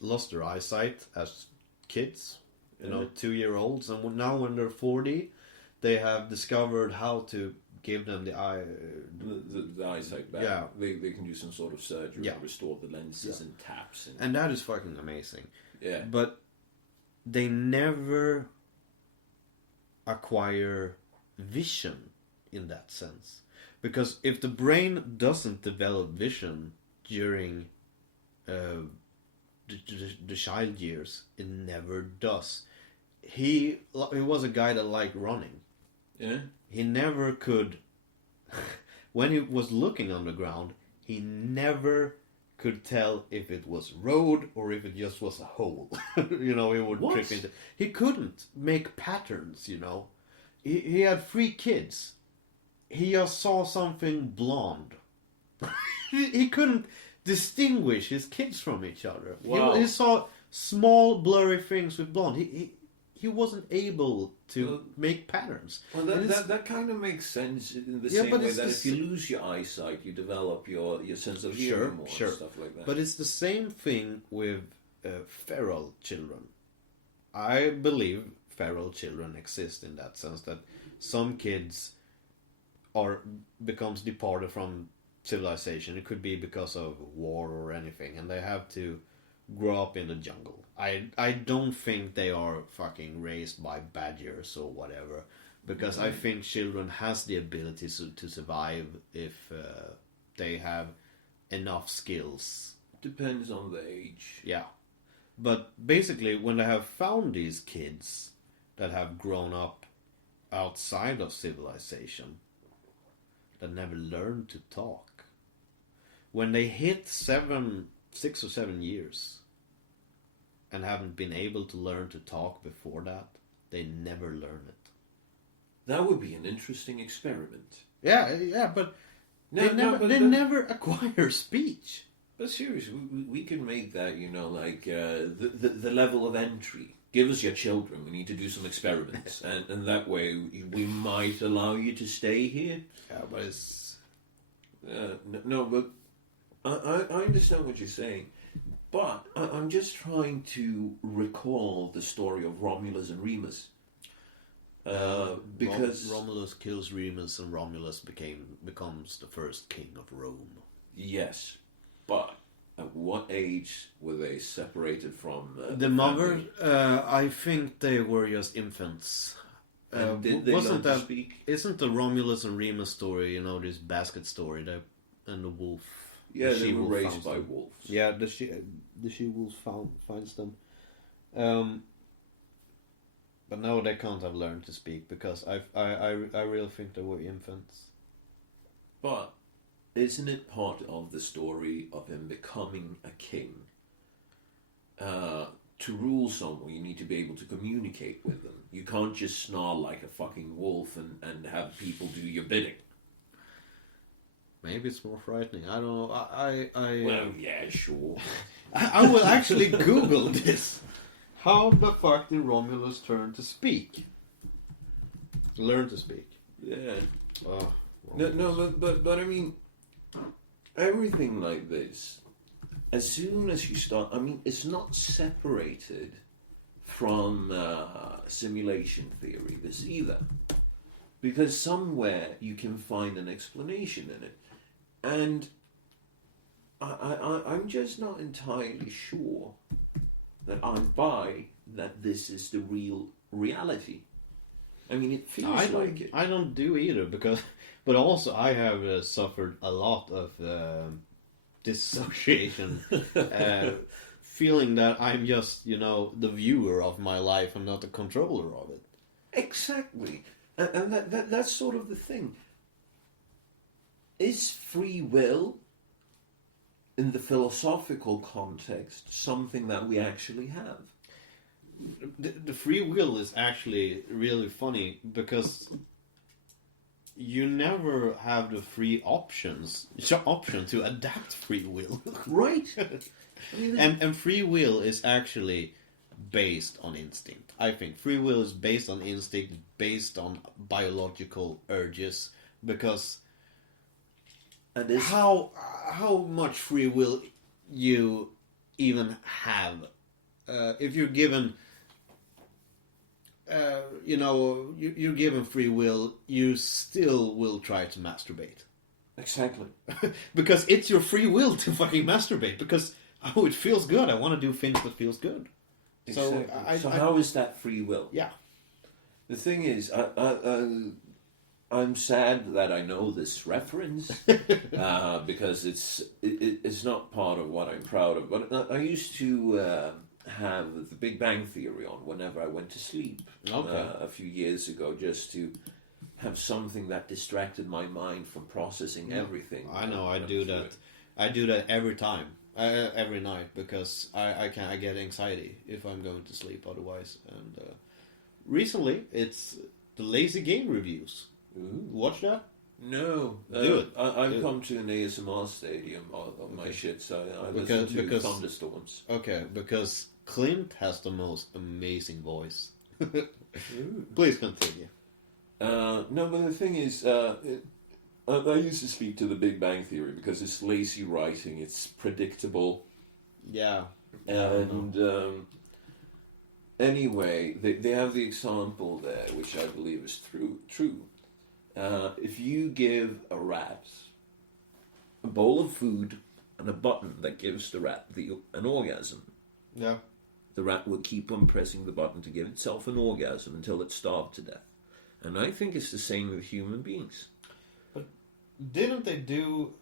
lost their eyesight as kids. 2-year-olds, and now when they're 40, they have discovered how to give them the eye. The eyesight back. Yeah. They can do some sort of surgery Yeah. and restore the lenses Yeah. and taps. And that is fucking amazing. Yeah. But they never acquire vision in that sense. Because if the brain doesn't develop vision during the child years, it never does. He was a guy that liked running. Yeah. He never could. When he was looking on the ground, he never could tell if it was road or if it just was a hole. He would What? trip into. He couldn't make patterns. He had 3 kids. He just saw something blonde. he couldn't distinguish his kids from each other. Wow. He saw small blurry things with blonde. He wasn't able to make patterns. Well, that kind of makes sense in the Yeah, same but way it's that the if you lose your eyesight, you develop your sense of Sure, hearing more sure. and stuff like that. But it's the same thing with feral children. I believe feral children exist in that sense that some kids becomes departed from civilization. It could be because of war or anything, and they have to grow up in the jungle. I don't think they are fucking raised by badgers or whatever, because I think children has the ability to survive if they have enough skills. Depends on the age. Yeah. But basically, when they have found these kids that have grown up outside of civilization, that never learned to talk, when they hit 6 or 7 years and haven't been able to learn to talk before that, they never learn it. That would be an interesting experiment. Yeah, but No, they never acquire speech. But seriously, we can make that, like the level of entry. Give us your children. We need to do some experiments, and that way we might allow you to stay here. Yeah, but it's... No, but I understand what you're saying. But I'm just trying to recall the story of Romulus and Remus. Because Romulus kills Remus and Romulus becomes the first king of Rome. Yes, but at what age were they separated from the mother? I think they were just infants. And did they learn to speak? Isn't the Romulus and Remus story, this basket story, and the wolf? Yeah, the they were she-wolf raised by them. wolves. Yeah, the she-wolf finds them. But no, they can't have learned to speak because I really think they were infants. But isn't it part of the story of him becoming a king? To rule someone, you need to be able to communicate with them. You can't just snarl like a fucking wolf and have people do your bidding. Maybe it's more frightening. I don't know. Well, yeah, sure. I will actually Google this. How the fuck did Romulus learn to speak? Learn to speak. Yeah. Oh, No, but I mean, everything like this, as soon as you start, I mean, it's not separated from simulation theory, this either. Because somewhere you can find an explanation in it. And I'm just not entirely sure that I buy that this is the real reality. I mean, it feels like it. I don't do either but also I have suffered a lot of dissociation, feeling that I'm just the viewer of my life and not the controller of it. Exactly, and that's sort of the thing. Is free will, in the philosophical context, something that we actually have? The free will is actually really funny because you never have the free option to adapt free will. Right. I mean, and free will is actually based on instinct. I think free will is based on instinct, based on biological urges, because how much free will you even have if you're given you're given free will, you still will try to masturbate. Exactly. Because it's your free will to fucking masturbate. Because, it feels good. I want to do things that feels good. Exactly. So how is that free will? Yeah. The thing is, I'm sad that I know this reference because it's not part of what I'm proud of. But I used to have the Big Bang Theory on whenever I went to sleep a few years ago, just to have something that distracted my mind from processing everything. I know. I do that. I do that every time, every night, because I get anxiety if I'm going to sleep otherwise. And recently, it's the Lazy Game reviews. Ooh. Watch that? No, do it. I've come to an ASMR stadium of my shit, so I listen to thunderstorms. Okay, because Clint has the most amazing voice. Please continue. No, but the thing is, I used to sleep to the Big Bang Theory because it's lazy writing, it's predictable. Yeah. And anyway, they have the example there, which I believe is true. If you give a rat a bowl of food and a button that gives the rat an orgasm, the rat will keep on pressing the button to give itself an orgasm until it's starved to death. And I think it's the same with human beings. But didn't they do...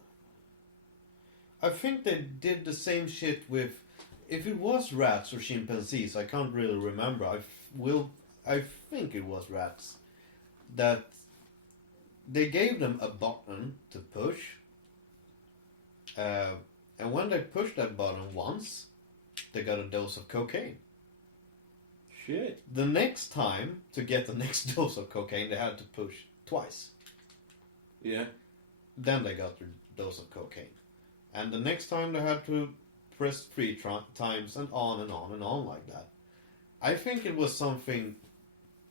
I think they did the same shit with... If it was rats or chimpanzees, I can't really remember. I think it was rats. That they gave them a button to push. And when they pushed that button once, they got a dose of cocaine. Shit. The next time, to get the next dose of cocaine, they had to push twice. Yeah. Then they got their dose of cocaine. And the next time they had to press 3 times and on and on and on like that. I think it was something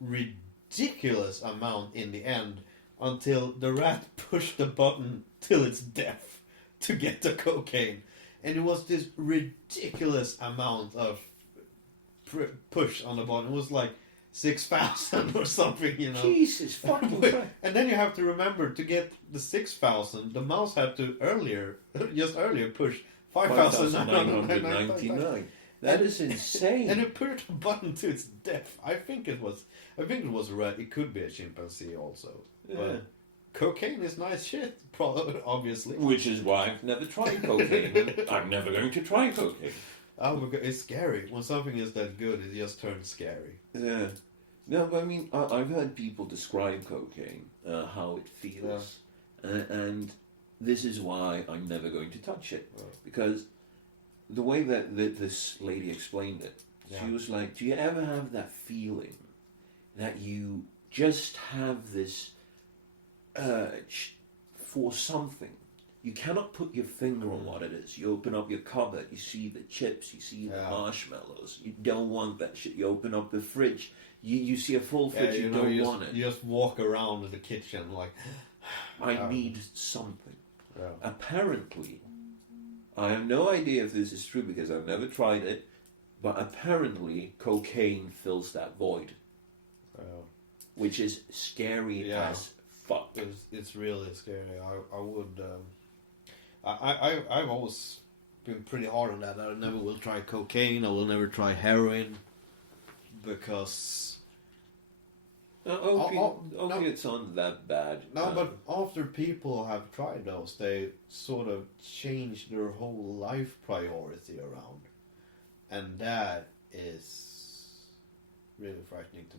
ridiculous amount in the end until the rat pushed the button till it's deaf to get the cocaine. And it was this ridiculous amount of push on the button. It was like 6,000 or something, Jesus fucking Christ. And then you have to remember, to get the 6,000, the mouse had to just earlier push 5,999. That is insane. And it pushed the button to its death. I think it was a rat. It could be a chimpanzee also. Yeah. But cocaine is nice shit, obviously. Which is why I've never tried cocaine. I'm never going to try cocaine. Oh, because it's scary. When something is that good, it just turns scary. Yeah. No, but I mean, I've heard people describe cocaine, how it feels. Yeah. And this is why I'm never going to touch it. Oh. Because the way that this lady explained it, she was like, do you ever have that feeling that you just have this urge for something? You cannot put your finger on what it is. You open up your cupboard, you see the chips, you see the marshmallows. You don't want that shit. You open up the fridge, you see a full fridge, you don't want it. You just walk around in the kitchen like... I need something. Yeah. Apparently, I have no idea if this is true because I've never tried it, but apparently cocaine fills that void. Which is scary as fuck. It's really scary. I would... I've always been pretty hard on that. I never will try cocaine. I will never try heroin because opiates aren't that bad. No, but after people have tried those, they sort of change their whole life priority around, and that is really frightening to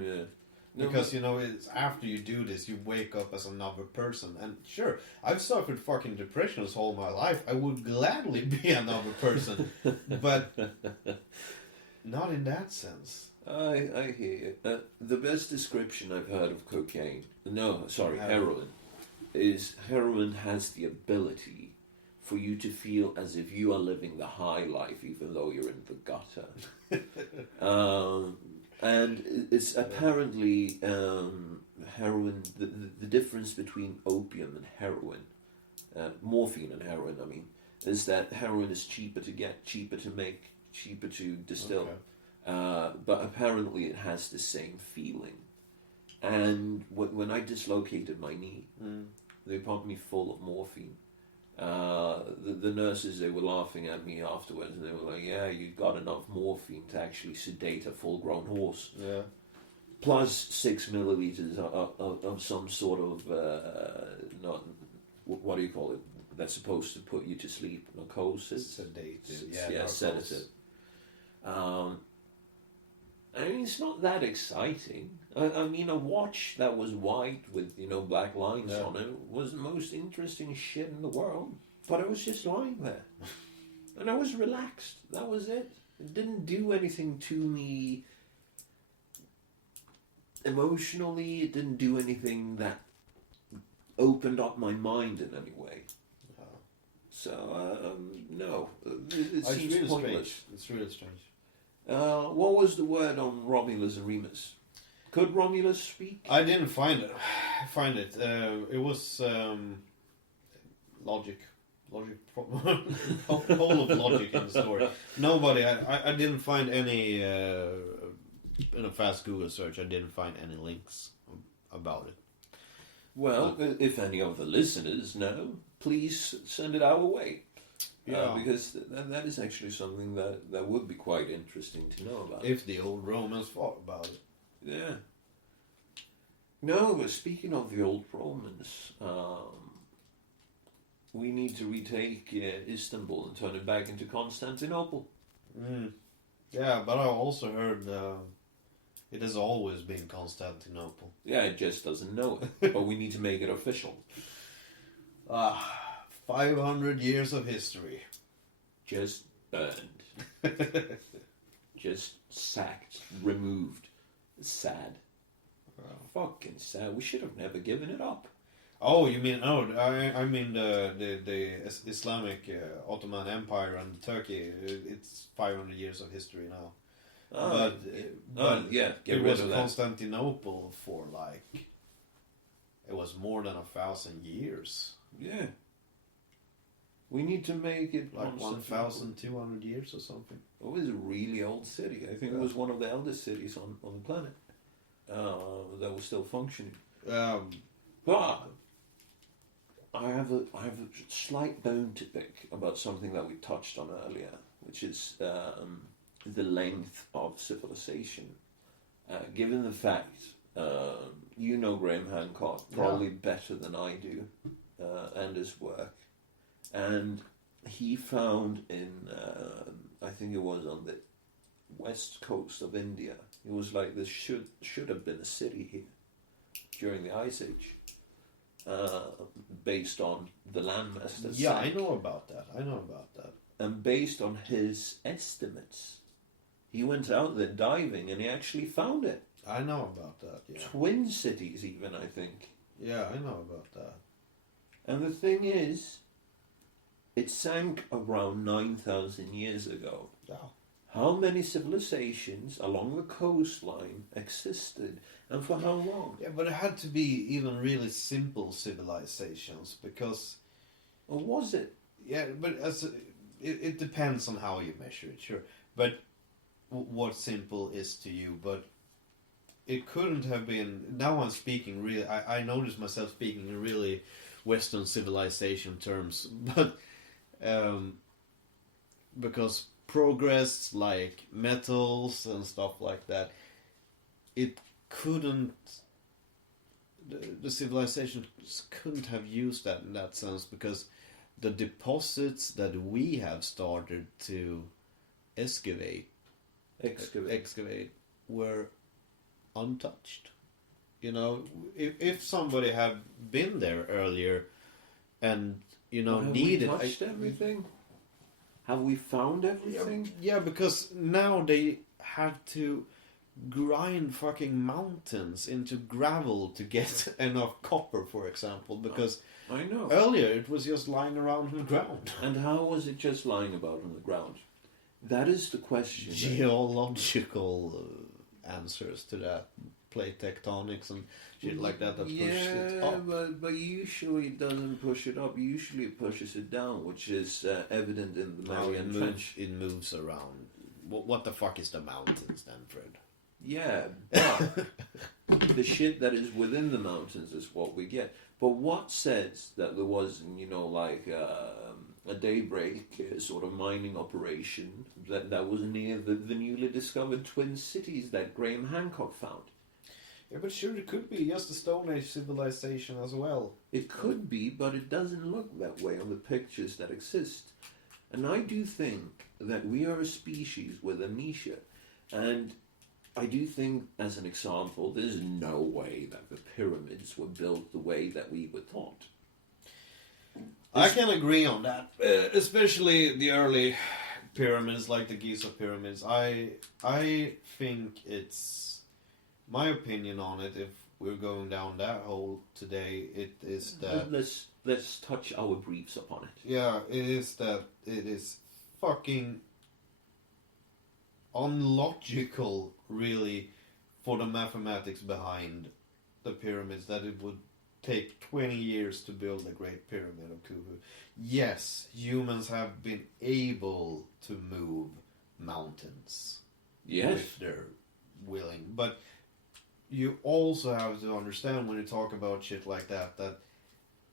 me. Yeah. No, because, it's after you do this, you wake up as another person. And sure, I've suffered fucking depressions all my life. I would gladly be another person. But not in that sense. I hear you. The best description I've heard of heroin, is heroin has the ability for you to feel as if you are living the high life even though you're in the gutter. And it's apparently heroin, the difference between opium and heroin, morphine and heroin, I mean, is that heroin is cheaper to get, cheaper to make, cheaper to distill. But apparently it has the same feeling. And when I dislocated my knee, they pumped me full of morphine. The nurses, they were laughing at me afterwards, and they were like, "Yeah, you got enough morphine to actually sedate a full-grown horse." Yeah. Plus 6 milliliters of some sort of not what do you call it? That's supposed to put you to sleep. Narcosis. Sedative. Yeah, sedative. I mean, it's not that exciting. I mean, a watch that was white with, black lines on it was the most interesting shit in the world. But I was just lying there. And I was relaxed. That was it. It didn't do anything to me emotionally. It didn't do anything that opened up my mind in any way. So, no. It seems really pointless. strange. It's really strange. What was the word on Romulus and Remus? Could Romulus speak? I didn't find it. It was logic. Whole of logic in the story. Nobody. I didn't find any in a fast Google search. I didn't find any links about it. Well, if any of the listeners know, please send it our way. Yeah, because that is actually something that would be quite interesting to know about. If the old Romans thought about it. Yeah. No, but speaking of the old Romans, we need to retake Istanbul and turn it back into Constantinople. Yeah, but I also heard it has always been Constantinople. Yeah, it just doesn't know it, but we need to make it official. 500 years of history. Just burned. Just sacked, removed. Sad. Fucking sad. We should have never given it up. Oh, you mean? Oh, I mean the Islamic Ottoman Empire and Turkey. It's 500 years of history now. But yeah, it was Constantinople for it was more than 1,000 years. Yeah. We need to make it 1,200 years or something. It was a really old city. I think it was one of the eldest cities on the planet that was still functioning. But I have a slight bone to pick about something that we touched on earlier, which is the length of civilization. Given the fact, Graham Hancock probably better than I do, and his work. And he found in, I think it was on the west coast of India, it was like this should have been a city here during the Ice Age, based on the landmass that sank. I know about that. And based on his estimates, he went out there diving and he actually found it. I know about that, yeah. Twin cities even, I think. Yeah, I know about that. And the thing is, it sank around 9,000 years ago. Yeah. How many civilizations along the coastline existed, and for how long? Yeah, but it had to be even really simple civilizations, because... Or was it? Yeah, but it depends on how you measure it, sure. But what simple is to you, but it couldn't have been... Now I'm speaking really... I notice myself speaking in really Western civilization terms, but... because progress like metals and stuff like that, it couldn't, the civilizations couldn't have used that in that sense, because the deposits that we have started to excavate were untouched. If somebody had been there earlier and needed... Have we touched everything? Have we found everything? Yeah, because now they have to grind fucking mountains into gravel to get enough copper, for example, because I know. Earlier it was just lying around on the ground. And how was it just lying about on the ground? That is the question. Geological answers to that. Plate tectonics and shit like that pushes it up. But usually it doesn't push it up. Usually it pushes it down, which is evident in the Mariana Trench. It moves around what the fuck is the mountains then, Fred? Yeah, but the shit that is within the mountains is what we get. But what says that there wasn't, like a daybreak sort of mining operation that was near the newly discovered Twin Cities that Graham Hancock found? Yeah, but sure, it could be just a Stone Age civilization as well. It could be, but it doesn't look that way on the pictures that exist. And I do think that we are a species with amnesia. And I do think, as an example, there's no way that the pyramids were built the way that we were taught. I can agree on that, especially the early pyramids, like the Giza pyramids. I think it's my opinion on it. If we're going down that hole today, it is that let's touch our briefs upon it. Yeah, it is that it is fucking unlogical, really, for the mathematics behind the pyramids, that it would take 20 years to build the Great Pyramid of Khufu. Yes, humans have been able to move mountains. Yes. If they're willing. But you also have to understand, when you talk about shit like that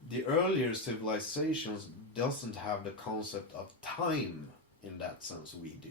the earlier civilizations doesn't have the concept of time in that sense we do.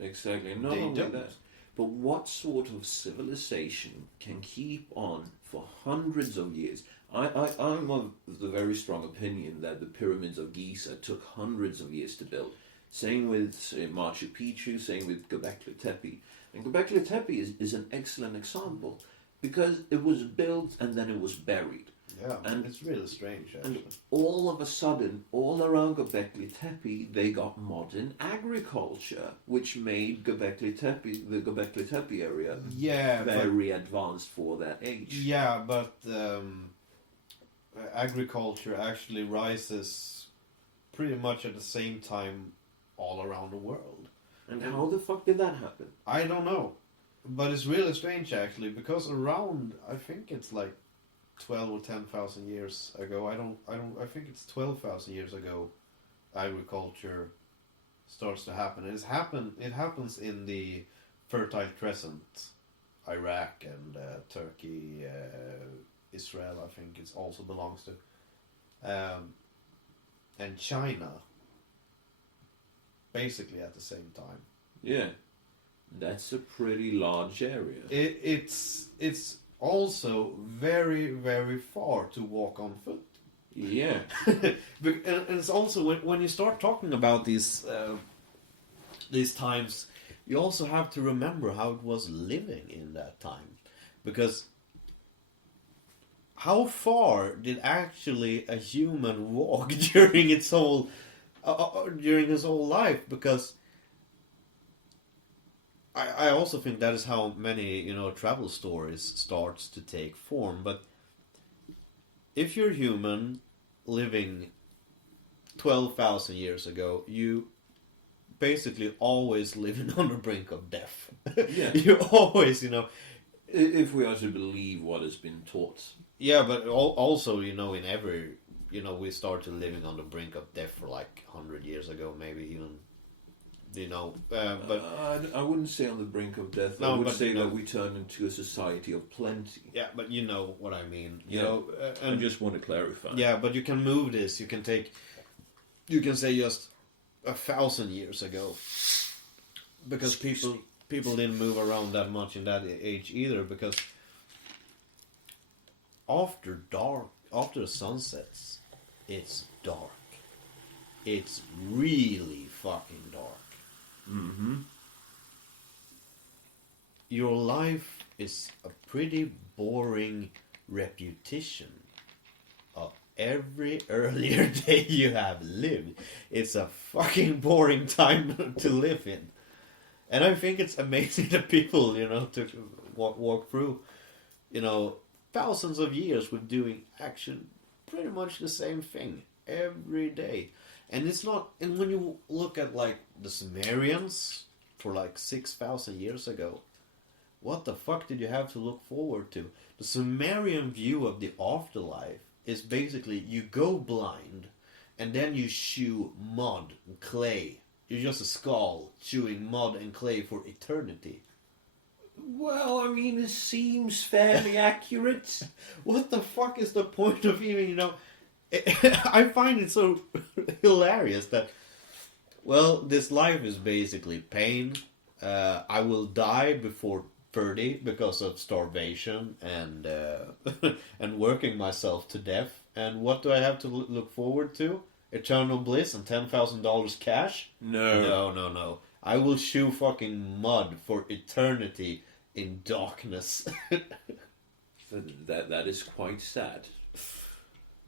Exactly. Not only that, but what sort of civilization can keep on for hundreds of years? I'm of the very strong opinion that the pyramids of Giza took hundreds of years to build. Same with Machu Picchu, same with Göbekli Tepe. And Göbekli Tepe is an excellent example, because it was built and then it was buried. Yeah, and it's really strange, actually. And all of a sudden, all around Göbekli Tepe, they got modern agriculture, which made the Göbekli Tepe area very advanced for that age. Yeah, but agriculture actually rises pretty much at the same time all around the world. And how the fuck did that happen? I don't know. But it's really strange, actually, because around, I think it's like 12 or 10,000 years ago. I think it's 12,000 years ago agriculture starts to happen. It happens in the Fertile Crescent, Iraq and Turkey, Israel, I think it also belongs to, and China, basically at the same time. Yeah, that's a pretty large area. It's also very, very far to walk on foot. Yeah. And it's also, when you start talking about these times, you also have to remember how it was living in that time. Because how far did actually a human walk during its whole life? Because I also think that is how many, travel stories starts to take form. But if you're human living 12,000 years ago, you basically always living on the brink of death. Yeah. You always, If we are to believe what has been taught. Yeah, but also, in every, we started living on the brink of death for like 100 years ago, maybe even. But I wouldn't say on the brink of death. No, I would but, say that we turn into a society of plenty. Yeah, but you know what I mean. I just want to clarify. Yeah, but you can move this. You can say just 1,000 years ago, because people didn't move around that much in that age either. Because after the sun sets, it's dark. It's really fucking dark. Mm-hmm. Your life is a pretty boring repetition of every earlier day you have lived. It's a fucking boring time to live in. And I think it's amazing that people, to walk through, thousands of years with doing action pretty much the same thing every day. And it's not, and when you look at like the Sumerians for like 6,000 years ago, what the fuck did you have to look forward to? The Sumerian view of the afterlife is basically you go blind and then you chew mud and clay. You're just a skull chewing mud and clay for eternity. Well, I mean, it seems fairly accurate. What the fuck is the point of even, you know... I find it so hilarious that, well, this life is basically pain. I will die before 30 because of starvation and and working myself to death. And what do I have to look forward to? Eternal bliss and $10,000 cash? No. I will chew fucking mud for eternity in darkness. That is quite sad.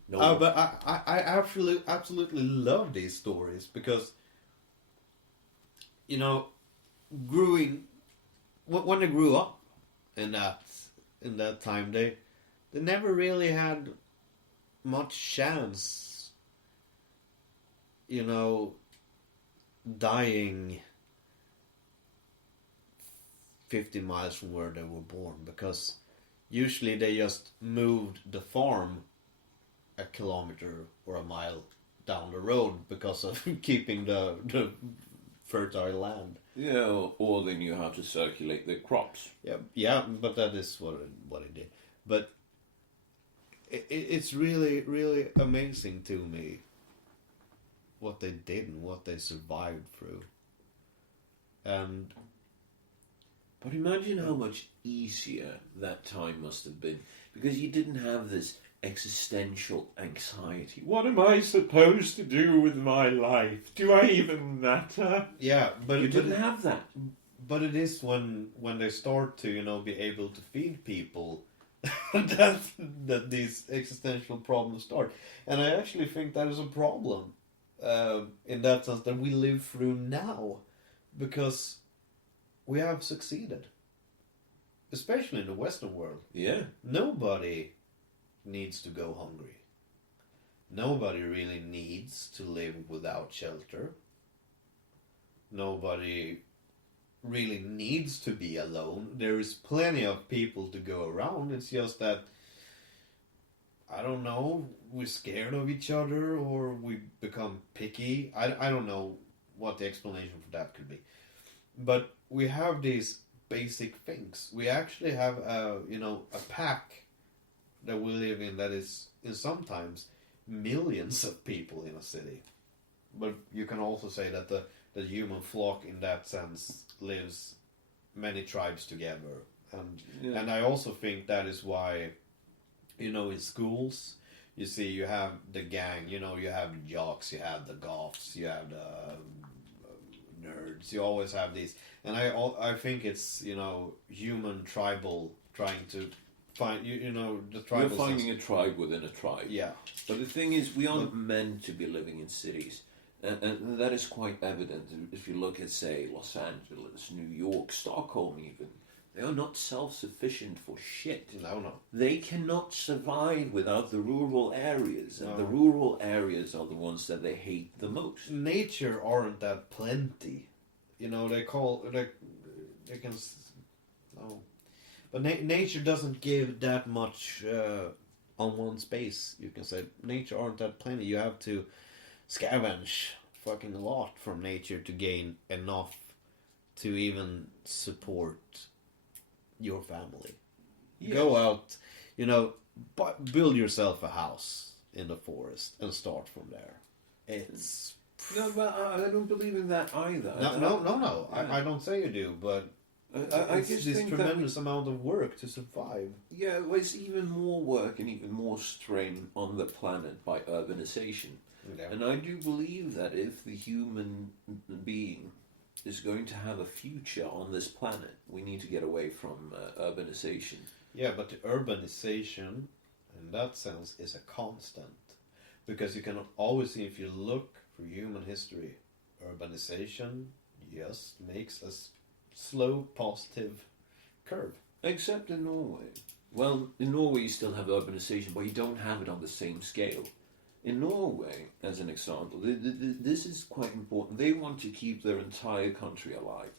No, but I absolutely love these stories because, you know, when they grew up in that time, they never really had much chance, you know, dying 50 miles from where they were born, because usually they just moved the farm a kilometer or a mile down the road because of keeping the fertile land. Yeah, or they knew how to circulate their crops. Yeah, but that is what it did. But it's really, really amazing to me what they did and what they survived through. But imagine how much easier that time must have been, because you didn't have this existential anxiety. What am I supposed to do with my life? Do I even matter? Yeah, but you didn't have that. But it is when they start to, you know, be able to feed people that these existential problems start. And I actually think that is a problem in that sense that we live through now, because we have succeeded, especially in the Western world. Yeah. Nobody needs to go hungry. Nobody really needs to live without shelter. Nobody really needs to be alone. There is plenty of people to go around. It's just that, I don't know, we're scared of each other or we become picky. I don't know what the explanation for that could be. But we have these basic things. We actually have a pack that we live in that is sometimes millions of people in a city. But you can also say that the human flock in that sense lives many tribes together. And I also think that is why, you know, in schools, you see you have the gang, you know, you have the jocks, you have the goths, you have the nerds, you always have these. And I think it's, you know, human tribal trying to find, you know, the tribal. We're finding a tribe within a tribe. Yeah. But the thing is, we aren't meant to be living in cities. And that is quite evident if you look at, say, Los Angeles, New York, Stockholm even. They are not self-sufficient for shit. No. They cannot survive without the rural areas. And No. the rural areas are the ones that they hate the most. Nature aren't that plenty. You know, they can... No. But nature doesn't give that much on one space, you can say. Nature aren't that plenty. You have to scavenge fucking a lot from nature to gain enough to even support your family. Yes. Go out, you know, build yourself a house in the forest and start from there. It's... No, but I don't believe in that either. No. Yeah. I don't say you do, but I just this think tremendous amount of work to survive. Yeah, well, it's even more work and even more strain on the planet by urbanization. Yeah. And I do believe that if the human being is going to have a future on this planet, we need to get away from urbanization. Yeah, but the urbanization, in that sense, is a constant. Because you can always see, if you look through human history, urbanization, yes, makes a slow, positive curve. Except in Norway. Well, in Norway you still have urbanization, but you don't have it on the same scale. In Norway, as an example, this is quite important. They want to keep their entire country alive.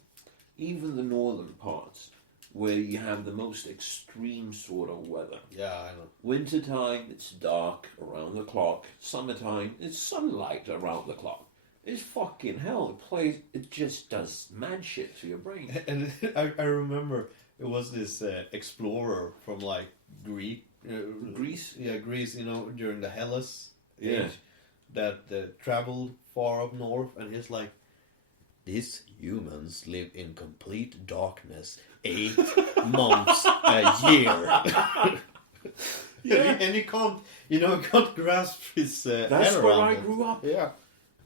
Even the northern parts, where you have the most extreme sort of weather. Yeah, I know. Wintertime, it's dark around the clock. Summertime, it's sunlight around the clock. It's fucking hell. It just does mad shit to your brain. And I remember it was this explorer from like Greece? Yeah, Greece, during the Hellas Yeah. age that traveled far up north, and he's like, these humans live in complete darkness 8 months a year. Yeah. And he can't grasp his That's head where around I it. grew up. Yeah.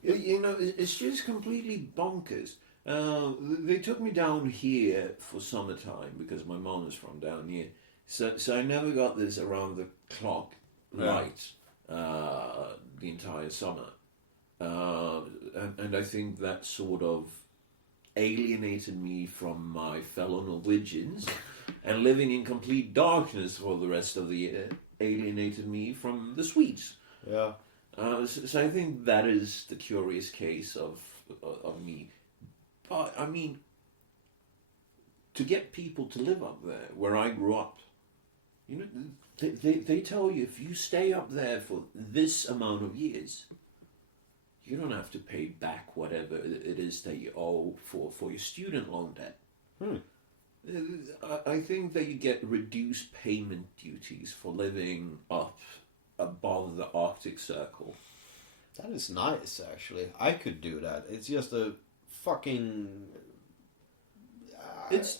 It's just completely bonkers. They took me down here for summertime because my mom is from down here. So I never got this around the clock light the entire summer. And I think that sort of alienated me from my fellow Norwegians, and living in complete darkness for the rest of the year alienated me from the Swedes. Yeah. So I think that is the curious case of me. But I mean, to get people to live up there where I grew up, they tell you if you stay up there for this amount of years, you don't have to pay back whatever it is that you owe for your student loan debt. I think that you get reduced payment duties for living up above the Arctic Circle. That is nice, actually. I could do that. It's just a fucking... It's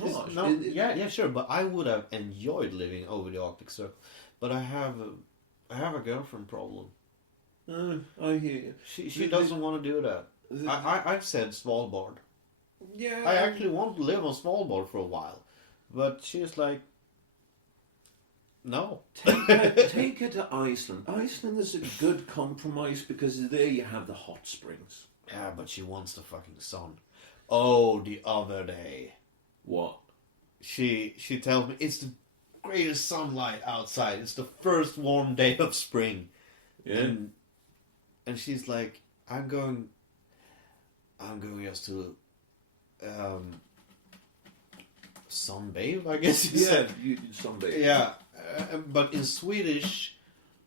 harsh. Yeah, sure, but I would have enjoyed living over the Arctic Circle. But I have a girlfriend problem. I hear you. She doesn't want to do that. I've said Svalbard. Yeah. I actually want to live on Svalbard for a while. But she's like, no. Take her to Iceland. Iceland is a good compromise because there you have the hot springs. Yeah, but she wants the fucking sun. Oh, the other day. What? She tells me it's the greatest sunlight outside. It's the first warm day of spring. Yeah. And she's like, I'm going just to sunbathe, I guess you said. You sunbathe. Yeah, but in Swedish,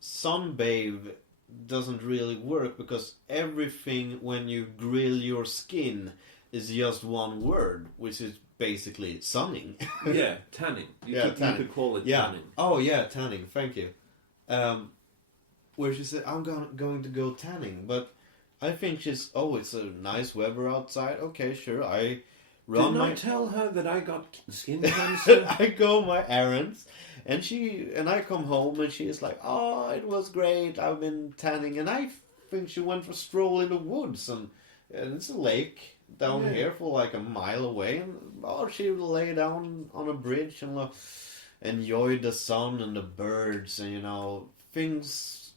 sunbathe doesn't really work because everything when you grill your skin is just one word, which is basically sunning. Yeah, tanning. You could call it tanning. Oh yeah, tanning. Thank you. Where she said, I'm going to go tanning, but I think she's, it's a nice weather outside. Okay, sure. I Didn't I tell her that I got skin cancer? I go my errands, and I come home, and she's like, "Oh, it was great. I've been tanning," and I think she went for a stroll in the woods, and it's a lake down here for like a mile away, and she lay down on a bridge and enjoy the sun and the birds, and things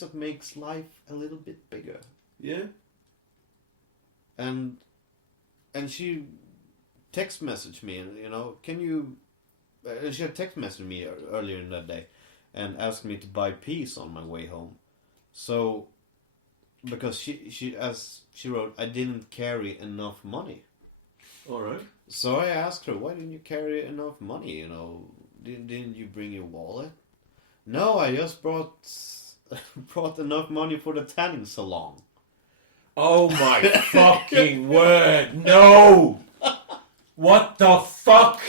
that makes life a little bit bigger. Yeah. And she text messaged me, and can you? She had text messaged me earlier in that day, and asked me to buy peas on my way home. So, because she as she wrote, I didn't carry enough money. All right. So I asked her, why didn't you carry enough money? Didn't you bring your wallet? No, I just brought enough money for the tanning salon. Oh my fucking word! No! What the fuck?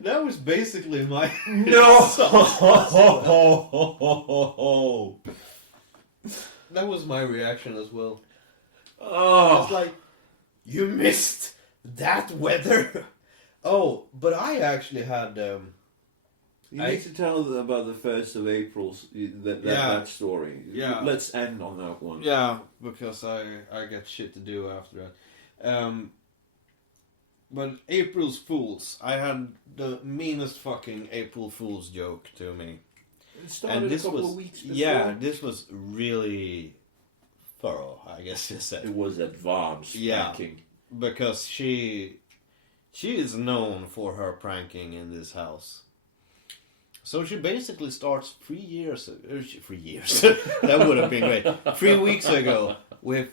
That was basically my No! That was my reaction as well. Oh. It's like, you missed that weather. Oh, but I actually had. You need to tell them about the 1st of April, that story. Yeah. Let's end on that one. Yeah, because I got shit to do after that. But April's Fools, I had the meanest fucking April Fool's joke to me. It started a couple of weeks before. Yeah, this was really thorough, I guess you said. It was advanced pranking. Because she is known for her pranking in this house. So she basically starts 3 years... 3 years. That would have been great. 3 weeks ago with...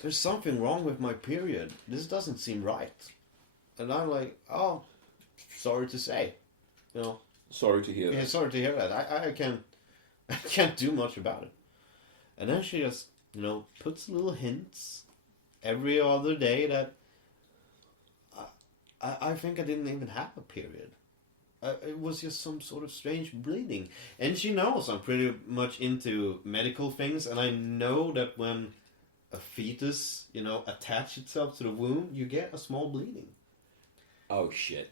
There's something wrong with my period. This doesn't seem right. And I'm like, oh, sorry to say. Sorry to hear that. Yeah, sorry to hear that. I can't do much about it. And then she just puts little hints every other day that I think I didn't even have a period. It was just some sort of strange bleeding. And she knows I'm pretty much into medical things, and I know that when a fetus, attach itself to the womb, you get a small bleeding. Oh, shit.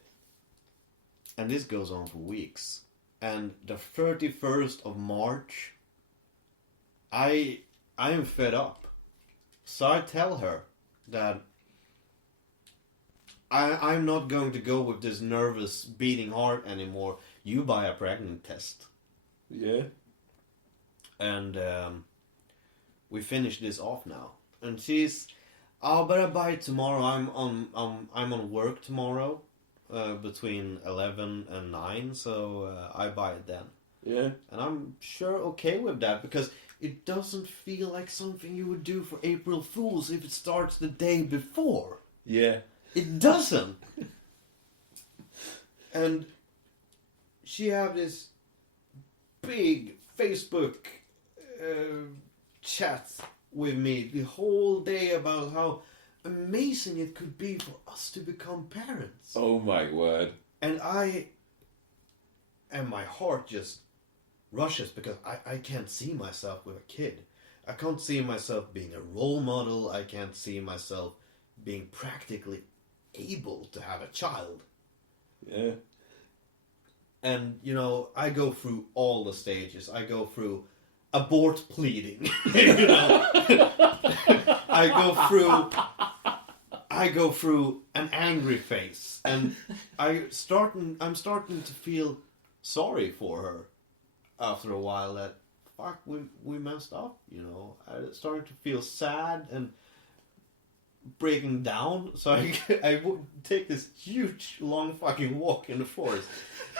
And this goes on for weeks. And the 31st of March, I am fed up. So I tell her that I'm not going to go with this nervous beating heart anymore. You buy a pregnant test. Yeah. And we finish this off now. And she's, but I buy it tomorrow. I'm on work tomorrow, between 11 and 9. So I buy it then. Yeah. And I'm sure okay with that, because it doesn't feel like something you would do for April Fools if it starts the day before. Yeah. It doesn't. And she had this big Facebook chat with me the whole day about how amazing it could be for us to become parents. Oh my word. And my heart just rushes, because I can't see myself with a kid. I can't see myself being a role model. I can't see myself being practically able to have a child. Yeah. And, I go through all the stages. I go through abort pleading. I go through an angry face. And I'm starting to feel sorry for her after a while, that fuck, we messed up, I started to feel sad and breaking down. So I would take this huge long fucking walk in the forest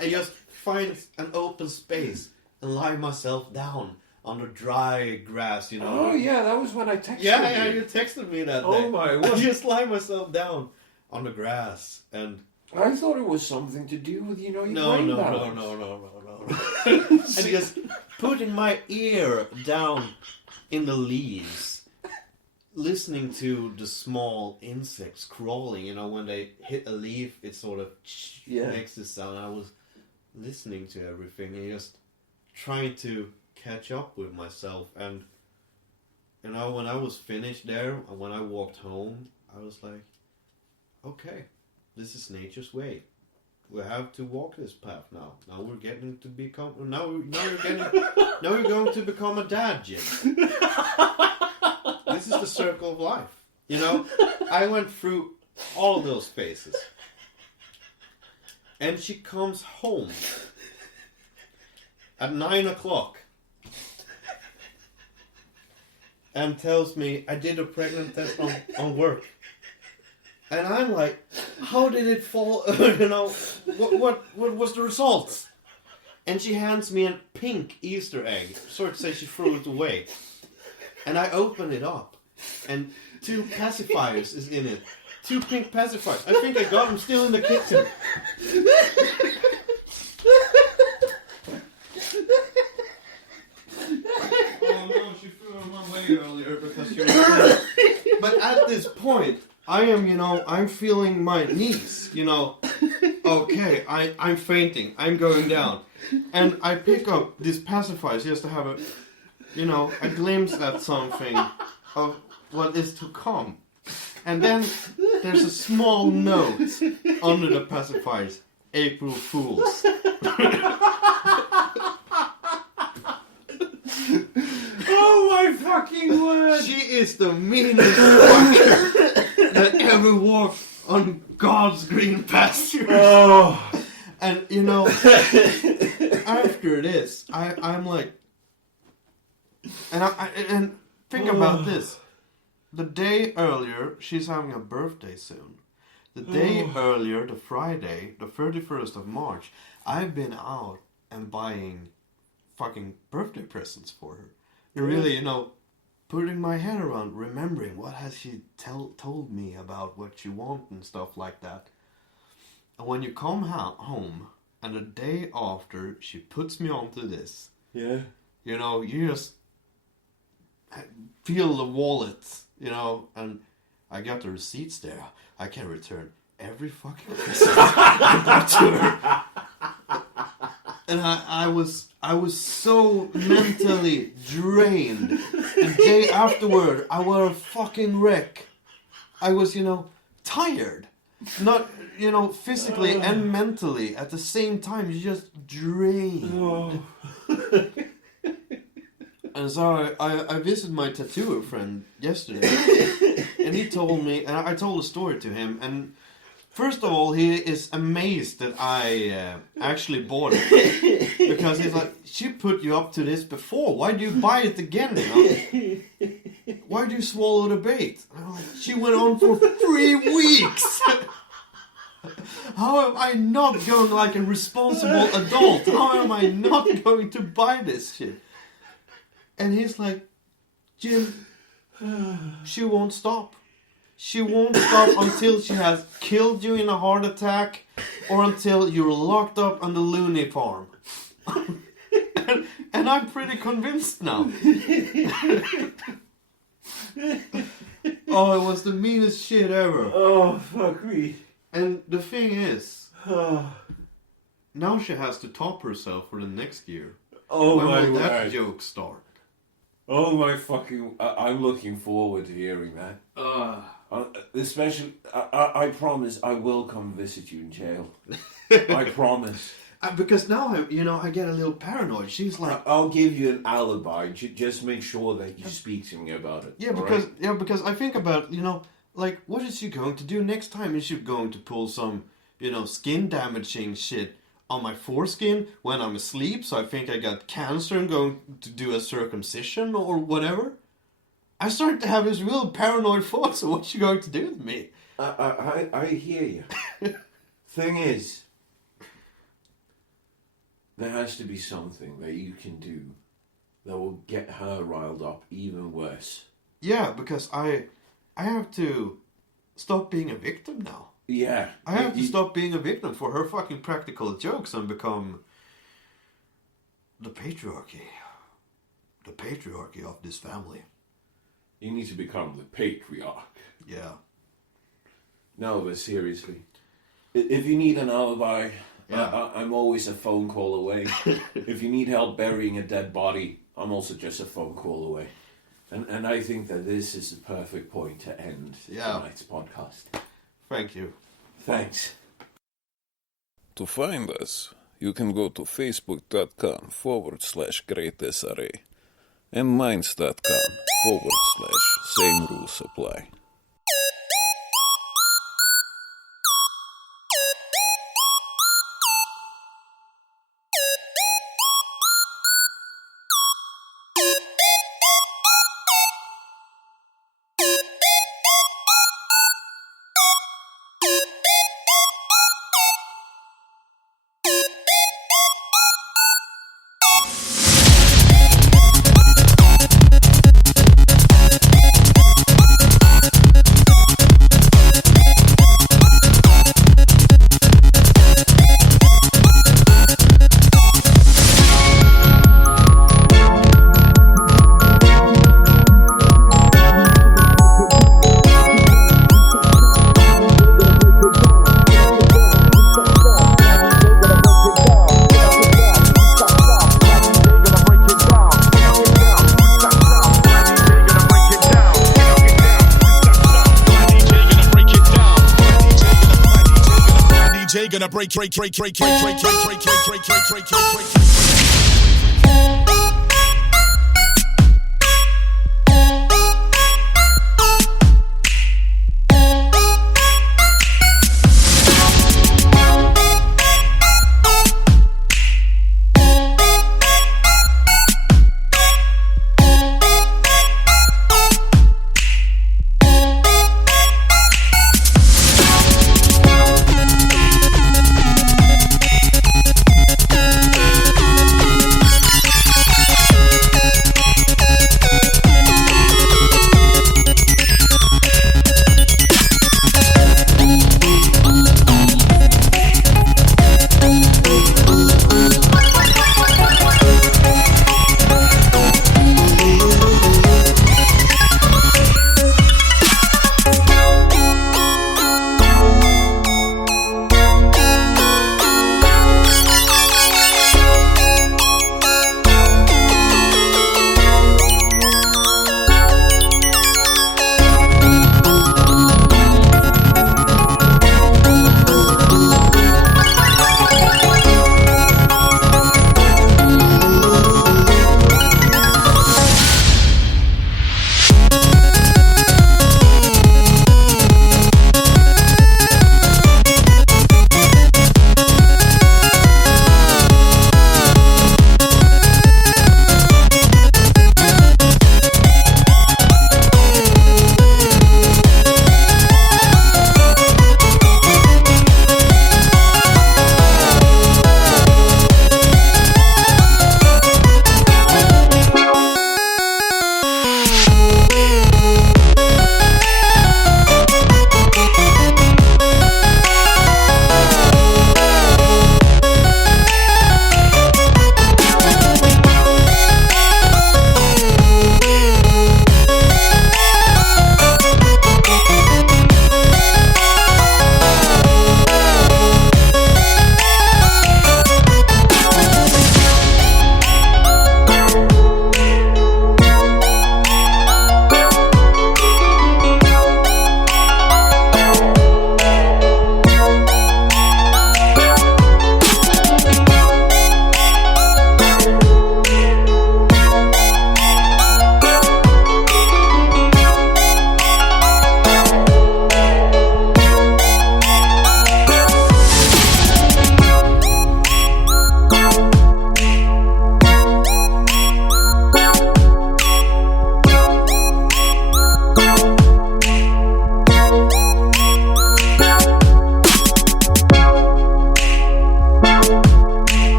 and just find an open space and lie myself down on the dry grass, Oh yeah, that was when I texted you. Yeah, you texted me that day. Oh my word. I just lie myself down on the grass, and I thought it was something to do with, your brain balance. No. And just putting my ear down in the leaves, listening to the small insects crawling, when they hit a leaf, it sort of makes this sound. I was listening to everything and just trying to catch up with myself. And, when I was finished there, and when I walked home, I was like, okay, this is nature's way. We have to walk this path now. Now we're getting to become. Now you're going to become a dad, Jim. This is the circle of life. I went through all those phases. And she comes home at 9 o'clock and tells me I did a pregnant test on work. And I'm like, how did it fall? What was the result? And she hands me a pink Easter egg. Sort of say she threw it away. And I open it up, and 2 pacifiers is in it. 2 pink pacifiers. I think I got them still in the kitchen. Oh no, she threw them away earlier because she was. But at this point, I am, I'm feeling my knees, Okay, I'm fainting. I'm going down. And I pick up these pacifiers just to have a glimpse at something of what is to come. And then there's a small note under the pacifiers. April Fools. Oh my fucking word! She is the meanest fucker that ever walked on God's green pasture. Oh. And after this, I'm like, and think about this. The day earlier, she's having a birthday soon. The day earlier, the Friday, the 31st of March, I've been out and buying fucking birthday presents for her. And really, putting my head around, remembering what has she told me about what she wants and stuff like that. And when you come home, and the day after she puts me onto this, yeah, you just feel the wallet, you know, and I got the receipts there. I can return every fucking receipt I got to her. And I was so mentally drained. The day afterward, I was a fucking wreck. I was, you know, tired. Not, you know, physically and mentally at the same time. You're just drained. Oh. And so I visited my tattooer friend yesterday. And he told me, and I told a story to him. And first of all, he is amazed that I actually bought it. Because he's like, she put you up to this before. Why do you buy it again? You know? Why do you swallow the bait? And I'm like, she went on for 3 weeks. How am I not going like a responsible adult? How am I not going to buy this shit? And he's like, Jim, she won't stop. She won't stop until she has killed you in a heart attack or until you're locked up on the loony farm. and I'm pretty convinced now. Oh, it was the meanest shit ever. Oh, fuck me. And the thing is, now she has to top herself for the next year. Oh, when my will that word. joke start? Oh my fucking... I'm looking forward to hearing that. Especially, I promise I will come visit you in jail. I promise. Because now, I get a little paranoid. She's like... I'll give you an alibi. Just make sure that you speak to me about it. Yeah, because I think about, like, what is she going to do next time? Is she going to pull some, skin damaging shit on my foreskin when I'm asleep, so I think I got cancer and going to do a circumcision or whatever? I start to have this real paranoid thoughts of what she's going to do with me. I hear you. Thing is, there has to be something that you can do that will get her riled up even worse. Yeah, because I have to stop being a victim now. Yeah. I have to stop being a victim for her fucking practical jokes and become the patriarchy. The patriarchy of this family. You need to become the patriarch. Yeah. No, but seriously. If you need an alibi, Yeah. I'm always a phone call away. If you need help burying a dead body, I'm also just a phone call away. And I think that this is the perfect point to end tonight's podcast. Thank you. Thanks. To find us, you can go to facebook.com/greatsra and minds.com/same rules apply. Gonna break.